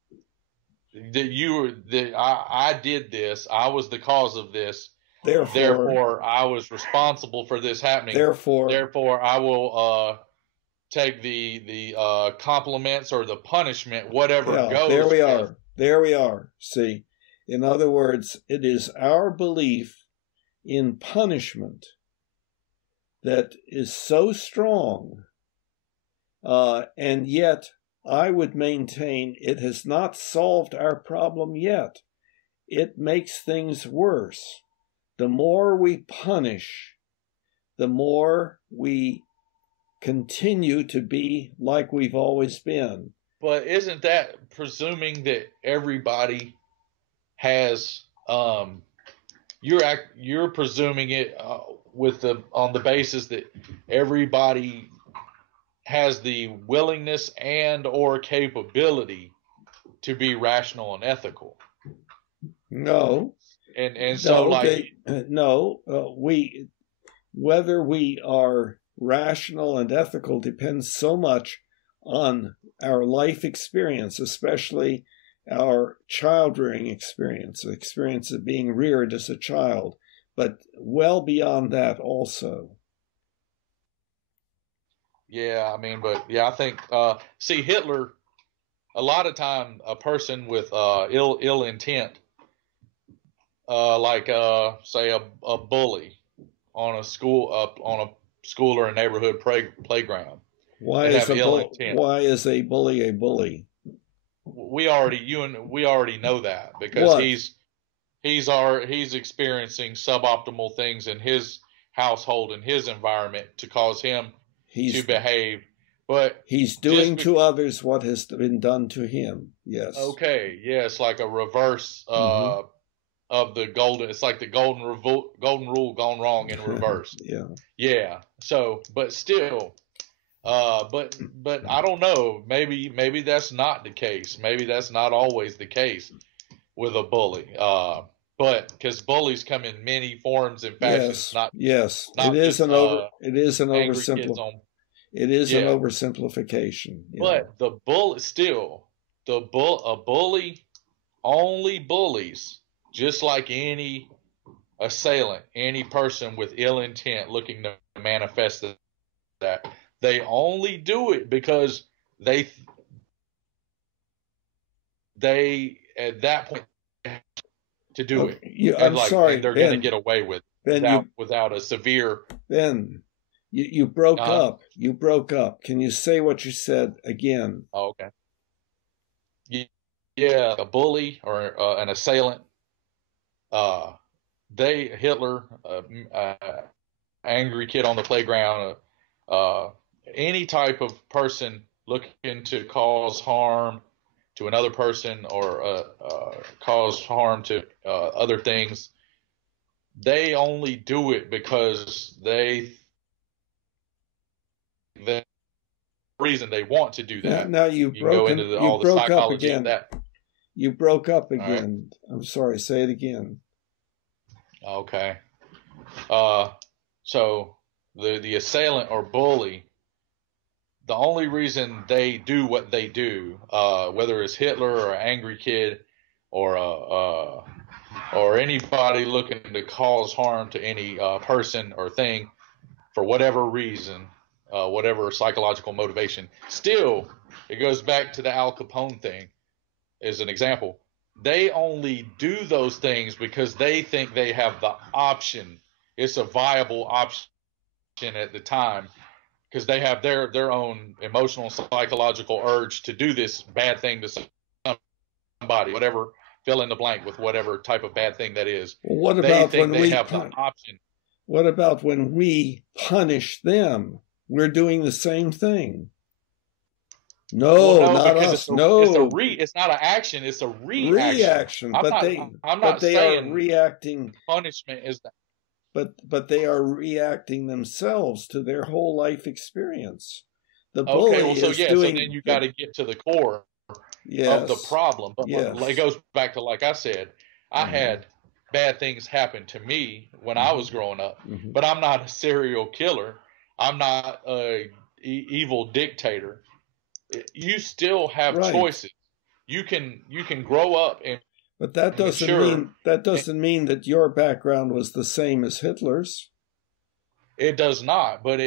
That I did this. I was the cause of this. Therefore, I was responsible for this happening. Therefore, I will take the compliments or the punishment, whatever goes. There we are. See, in other words, it is our belief in punishment that is so strong, and yet I would maintain it has not solved our problem yet. It makes things worse. The more we punish, the more we continue to be like we've always been. But isn't that presuming that everybody has? You're presuming it on the basis that everybody has the willingness and or capability to be rational and ethical. No. Whether we are rational and ethical depends so much on our life experience, especially our child-rearing experience of being reared as a child, but well beyond that also. Yeah, I think, see, Hitler, a lot of time, a person with ill intent, say a bully on a school or a neighborhood playground. Why is a bully a bully? We already know that because he's experiencing suboptimal things in his household and his environment to cause him to behave. But he's doing to others what has been done to him. Yes. Okay. Yes, like a reverse of the golden. It's like the golden rule gone wrong in reverse. Yeah. Yeah. So, but still. But I don't know. Maybe that's not the case. Maybe that's not always the case with a bully. But because bullies come in many forms and fashions. It is an oversimplification. But the bully only bullies, just like any assailant, any person with ill intent looking to manifest that. They only do it because they at that point to do it. I'm sorry, they're going to get away with it without a severe. Ben, you broke up. You broke up. Can you say what you said again? Oh, okay. Yeah, a bully or an assailant. Hitler, angry kid on the playground. Any type of person looking to cause harm to another person or cause harm to other things, they only do it because the reason they want to do that. Now you broke up again. That. You broke up again. Right. I'm sorry. Say it again. Okay. So the assailant or bully, the only reason they do what they do, whether it's Hitler or an angry kid or anybody looking to cause harm to any person or thing for whatever reason, whatever psychological motivation, still, it goes back to the Al Capone thing as an example. They only do those things because they think they have the option. It's a viable option at the time. Because they have their own emotional, psychological urge to do this bad thing to somebody, whatever, fill in the blank with whatever type of bad thing that is. Well, what about when they have the option? What about when we punish them? We're doing the same thing. No, well, no, not because us. No, it's not an action, it's a reaction. reaction. I'm not saying reacting. Punishment is that. But they are reacting themselves to their whole life experience. The bully Okay, well, so is yeah, doing. So then you got to get to the core Yes. of the problem. But Yes. it goes back to, like I said, I had bad things happen to me when I was growing up, but I'm not a serial killer. I'm not a evil dictator. You still have choices. You can grow up and. But that doesn't mean that your background was the same as Hitler's. It does not, but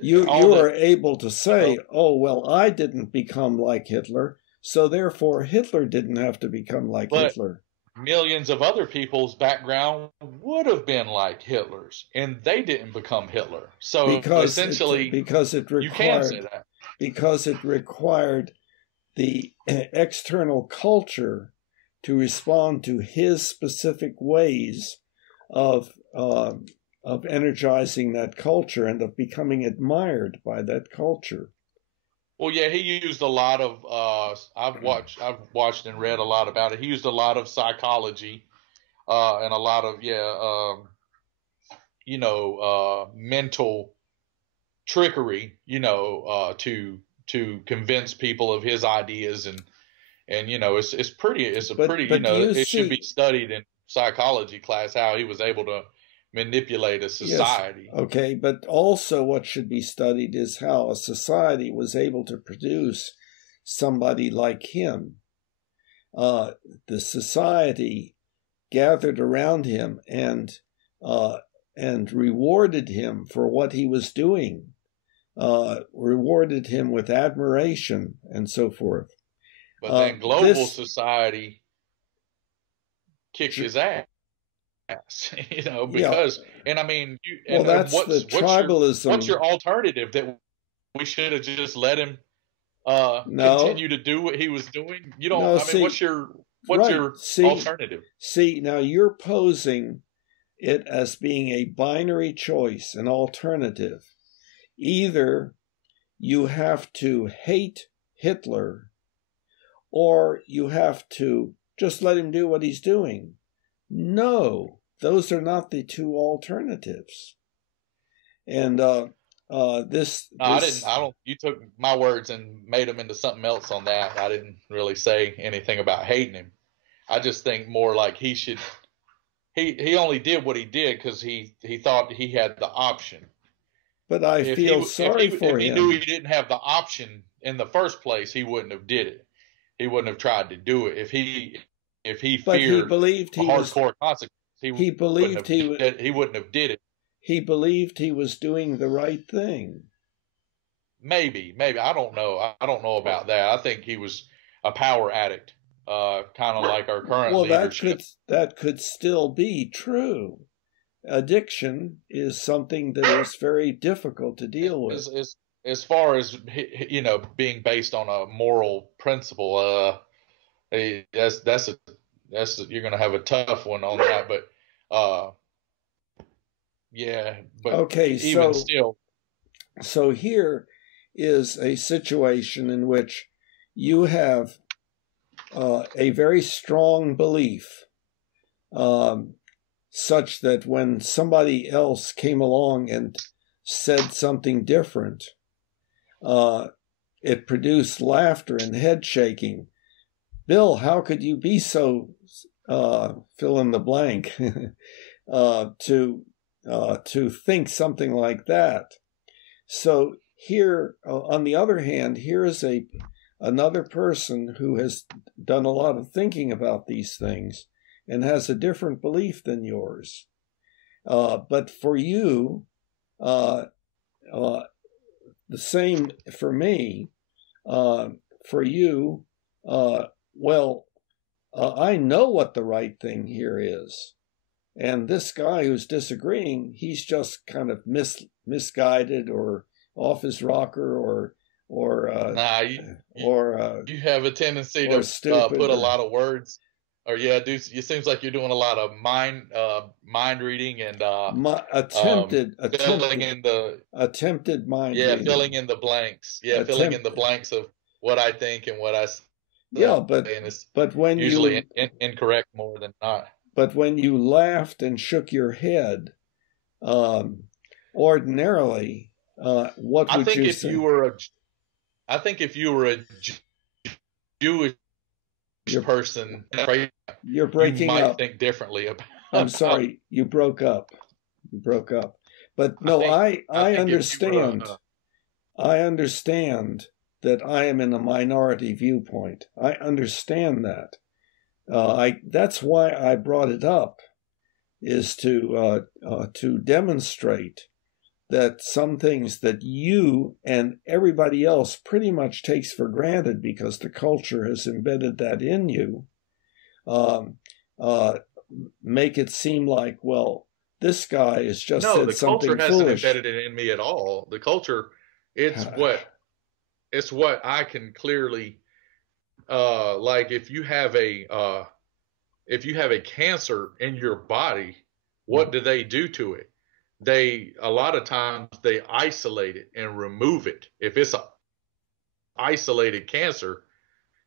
you are able to say, oh, well, I didn't become like Hitler, so therefore Hitler didn't have to become like Hitler. Millions of other people's background would have been like Hitler's, and they didn't become Hitler. So essentially, you can say that. Because it required the external culture to respond to his specific ways of energizing that culture and of becoming admired by that culture. Well, yeah, he used a lot of. I've watched and read a lot about it. He used a lot of psychology, and a lot of mental trickery, to convince people of his ideas, and it's pretty. It should be studied in psychology class how he was able to manipulate a society. Yes. Okay, but also what should be studied is how a society was able to produce somebody like him. The society gathered around him and rewarded him for what he was doing, rewarded him with admiration and so forth. But then global society kicked his ass. Because and I mean, that's the tribalism. What's your alternative? That we should have just let him continue to do what he was doing? You don't. What's your alternative? See, now you're posing it as being a binary choice, an alternative. Either you have to hate Hitler, or you have to just let him do what he's doing. No, those are not the two alternatives. And I don't. You took my words and made them into something else on that. I didn't really say anything about hating him. I just think more like he should. He only did what he did because he thought he had the option. But I feel sorry for him. If he knew he didn't have the option in the first place, he wouldn't have did it. He wouldn't have tried to do it. If he feared hardcore consequences, he wouldn't have did it. He believed he was doing the right thing. Maybe I don't know. I don't know about that. I think he was a power addict, kind of like our current leadership. That could still be true. Addiction is something that is very difficult to deal with. As far as being based on a moral principle, that's you're going to have a tough one on that. But yeah. But okay, even still. So here is a situation in which you have a very strong belief, such that when somebody else came along and said something different, it produced laughter and head shaking. Bill, how could you be so fill in the blank to think something like that? So here, on the other hand, here is another person who has done a lot of thinking about these things and has a different belief than yours. But for you, the same for me. For you, I know what the right thing here is. And this guy who's disagreeing, he's just kind of misguided or off his rocker you have a tendency to put a lot of words Or yeah, dude, it seems like you're doing a lot of mind reading and Attempted filling in the mind reading. filling in the blanks. Yeah, filling in the blanks of what I think and what I say. Yeah, and it's but when usually incorrect more than not. But when you laughed and shook your head, ordinarily, what would you say? I think if you were a Jewish person, you're breaking you might up. think differently about. I'm sorry, you broke up. But no, I understand. I understand that I am in a minority viewpoint. I understand that. That's why I brought it up, is to demonstrate that some things that you and everybody else pretty much takes for granted because the culture has embedded that in you, make it seem like, well, this guy has just said something foolish. No, the culture hasn't embedded it in me at all. The culture, it's what I can clearly, like if you have a cancer in your body, what do they do to it? A lot of times they isolate it and remove it. If it's an isolated cancer,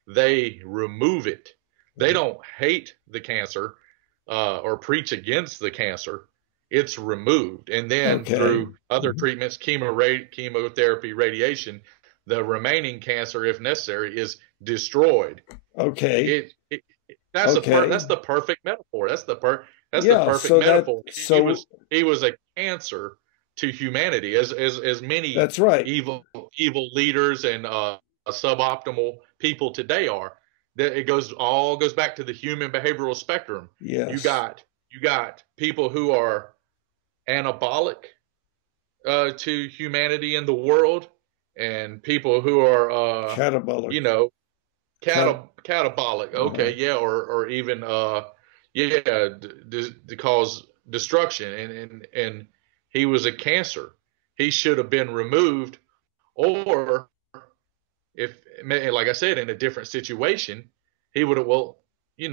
they remove it. They don't hate the cancer or preach against the cancer. It's removed. And then through other treatments, chemotherapy, radiation, the remaining cancer, if necessary, is destroyed. Okay. That's the perfect metaphor. That's the perfect metaphor. He was a cancer to humanity, as many that's right. evil leaders and suboptimal people today are. That it goes back to the human behavioral spectrum. Yes. You got people who are anabolic to humanity in the world, and people who are catabolic. Catabolic. Okay, yeah, or even to cause destruction. And he was a cancer. He should have been removed, or if, like I said, in a different situation, he would have. Well, he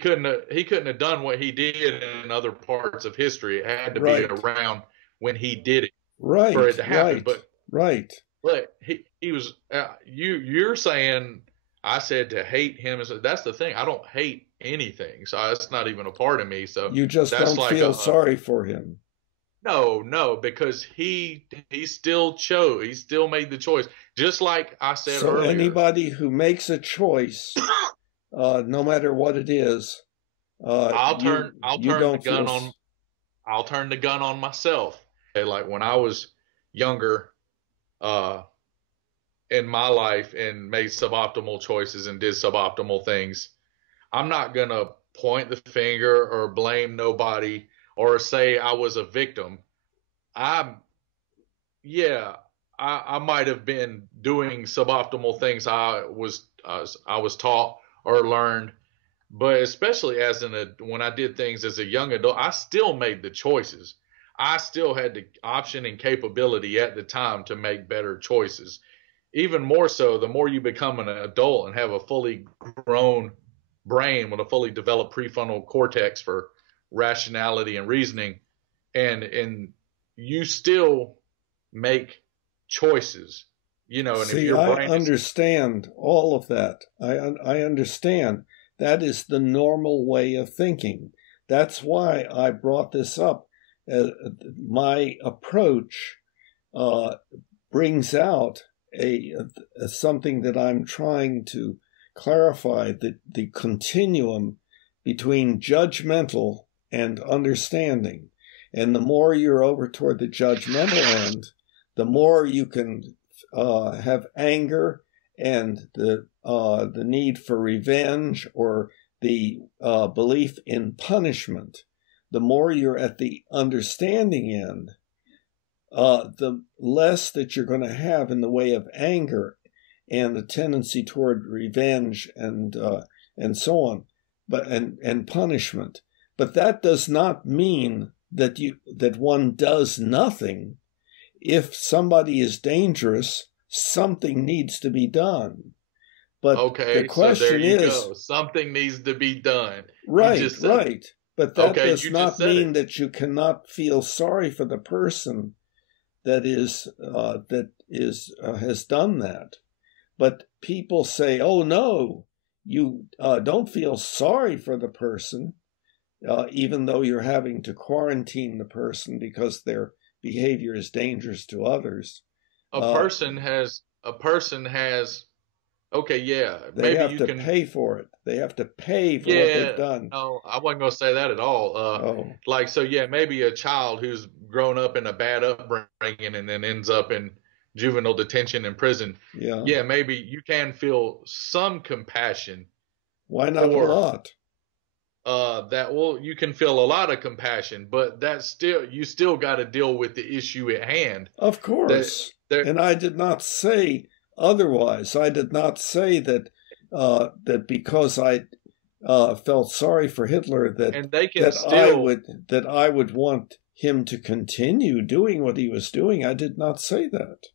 couldn't have done what he did in other parts of history. It had to be around when he did it for it to happen. But he was. You're saying I said to hate him. That's the thing. I don't hate anything, so that's not even a part of me. So you just don't feel sorry for him. No, because he still chose. He still made the choice, just like I said earlier. So anybody who makes a choice, no matter what it is, I'll turn the gun on myself. Like when I was younger, in my life and made suboptimal choices and did suboptimal things, I'm not gonna point the finger or blame nobody or say I was a victim. I might have been doing suboptimal things I was taught or learned, but especially when I did things as a young adult, I still made the choices. I still had the option and capability at the time to make better choices. Even more so, the more you become an adult and have a fully grown brain with a fully developed prefrontal cortex for rationality and reasoning, and you still make choices, and see, if your brain I understand all of that. I understand that is the normal way of thinking. That's why I brought this up. My approach brings out something that I'm trying to clarify, the continuum between judgmental and understanding. And the more you're over toward the judgmental end, the more you can have anger and the need for revenge or the belief in punishment. The more you're at the understanding end, the less that you're going to have in the way of anger and the tendency toward revenge and so on, and punishment. But that does not mean that one does nothing. If somebody is dangerous, something needs to be done. But okay, the so there question you is, go. Something needs to be done. right, right. But that okay, does you not just said mean it. that you cannot feel sorry for the person that has done that. But people say, "Oh no, you don't feel sorry for the person, even though you're having to quarantine the person because their behavior is dangerous to others." A person has. Okay, yeah, They maybe have you to can. pay for it. They have to pay for what they've Yeah, done. no, I wasn't gonna say that at all. Oh, Like so, yeah, maybe a child who's grown up in a bad upbringing and then ends up in juvenile detention in prison. yeah. Yeah, maybe you can feel some compassion Why not a for lot? that. Well, you can feel a lot of compassion, but that's still you still got to deal with the issue at hand. Of course. And I did not say otherwise. I did not say that that because I felt sorry for Hitler and they can that I would want him to continue doing what he was doing. I did not say that.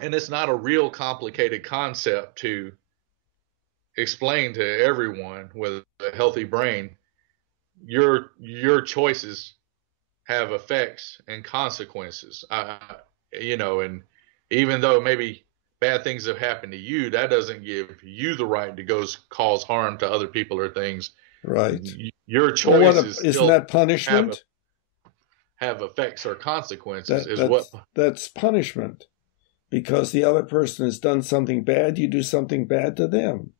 And it's not a real complicated concept to explain to everyone with a healthy brain. Your choices have effects and consequences. And even though maybe bad things have happened to you, that doesn't give you the right to go cause harm to other people or things. Right. Your choices isn't that punishment? Have effects or consequences. That's punishment. Because the other person has done something bad, you do something bad to them.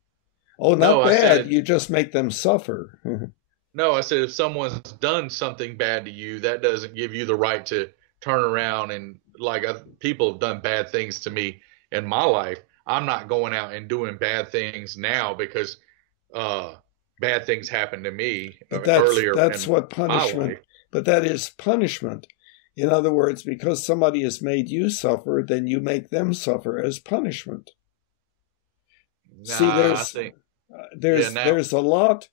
Oh, not bad. You just make them suffer. No, I said if someone's done something bad to you, that doesn't give you the right to turn around and people have done bad things to me in my life. I'm not going out and doing bad things now because bad things happened to me earlier. That's what punishment. But that is punishment. In other words, because somebody has made you suffer, then you make them suffer as punishment. See, there's a lot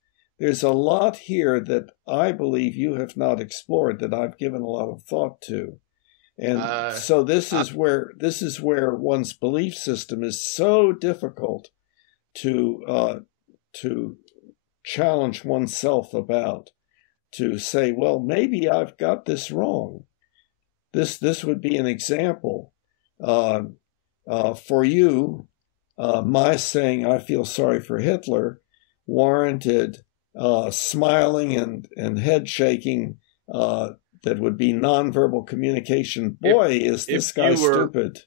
here that I believe you have not explored, that I've given a lot of thought to. And so this is where one's belief system is so difficult to challenge oneself about, to say, well, maybe I've got this wrong. This would be an example. For you, my saying I feel sorry for Hitler warranted smiling and head shaking that would be nonverbal communication. Boy, is this guy stupid.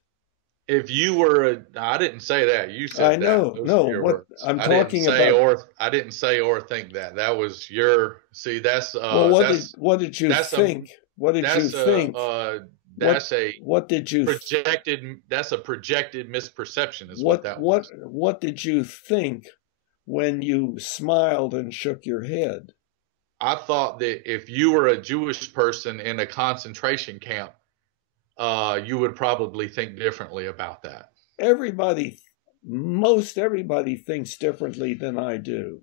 If you were I didn't say that. You said I know. That. No, what I'm talking about. I didn't say or think that. That was your. See, that's. Well, what did you think? What did you think? What did you projected? That's a projected misperception. Is what that was. What did you think when you smiled and shook your head? I thought that if you were a Jewish person in a concentration camp, you would probably think differently about that. Most everybody thinks differently than I do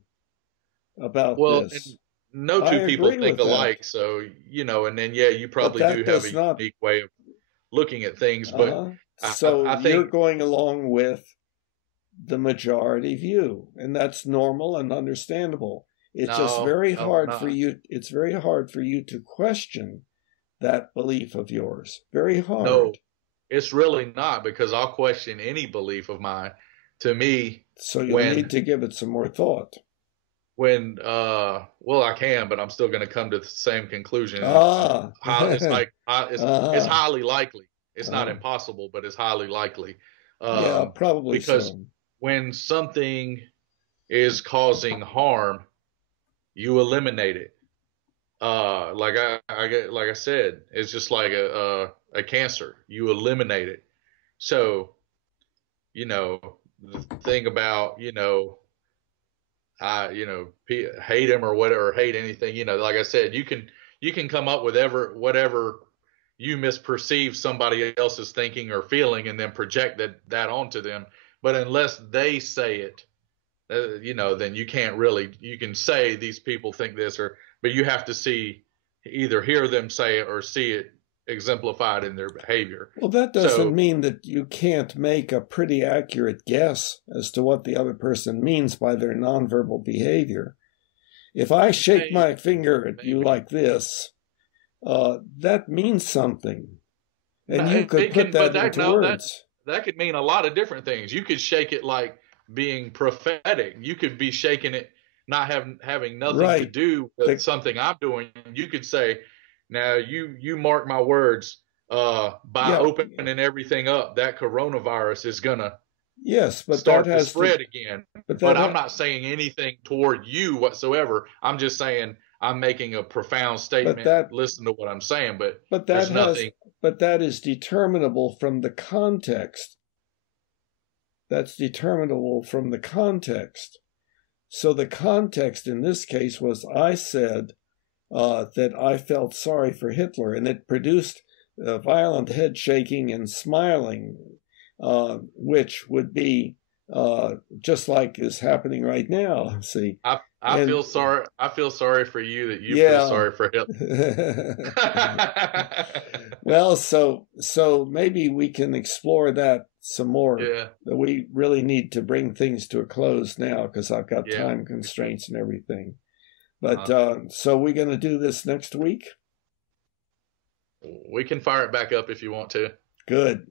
about this. No two people think alike, so and then you probably do have a unique way of looking at things. But so I think you're going along with the majority view, and that's normal and understandable. It's just very hard for you. It's very hard for you to question that belief of yours. Very hard. No, it's really not, because I'll question any belief of mine. To me, so you need to give it some more thought. When I can, but I'm still going to come to the same conclusion. It's highly likely. It's not impossible, but it's highly likely. Probably because so. When something is causing harm, you eliminate it. Like I said, it's just like a cancer. You eliminate it. So, the thing about hate him or whatever, or hate anything. Like I said, you can come up with whatever you misperceive somebody else's thinking or feeling, and then project that onto them. But unless they say it, then you can't really. You can say these people think this, but you have to either hear them say it or see it exemplified in their behavior. Well, that doesn't mean that you can't make a pretty accurate guess as to what the other person means by their nonverbal behavior. If I shake my finger at you like this, that means something. And you could put that into words. That could mean a lot of different things. You could shake it like being prophetic. You could be shaking it not having nothing to do with something I'm doing. You could say, now you mark my words, by opening everything up, that coronavirus is gonna start to spread again. But I'm not saying anything toward you whatsoever. I'm just saying I'm making a profound statement. Listen to what I'm saying, but there's nothing. But that is determinable from the context. That's determinable from the context. So the context in this case was I said that I felt sorry for Hitler, and it produced violent head shaking and smiling, which would be just like is happening right now. See, I feel sorry. I feel sorry for you that you feel sorry for Hitler. Well, so maybe we can explore that some more. Yeah. We really need to bring things to a close now because I've got time constraints and everything. But so we're going to do this next week? We can fire it back up if you want to. Good.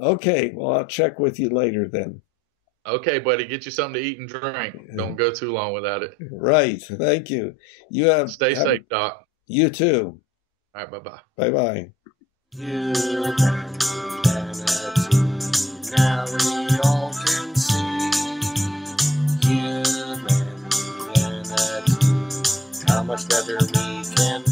Okay, well, I'll check with you later then. Okay, buddy, get you something to eat and drink. Don't go too long without it. Right, thank you. Stay safe, Doc. You too. All right, bye-bye. Bye-bye. Humanity, now we all can see. Humanity, how much better we can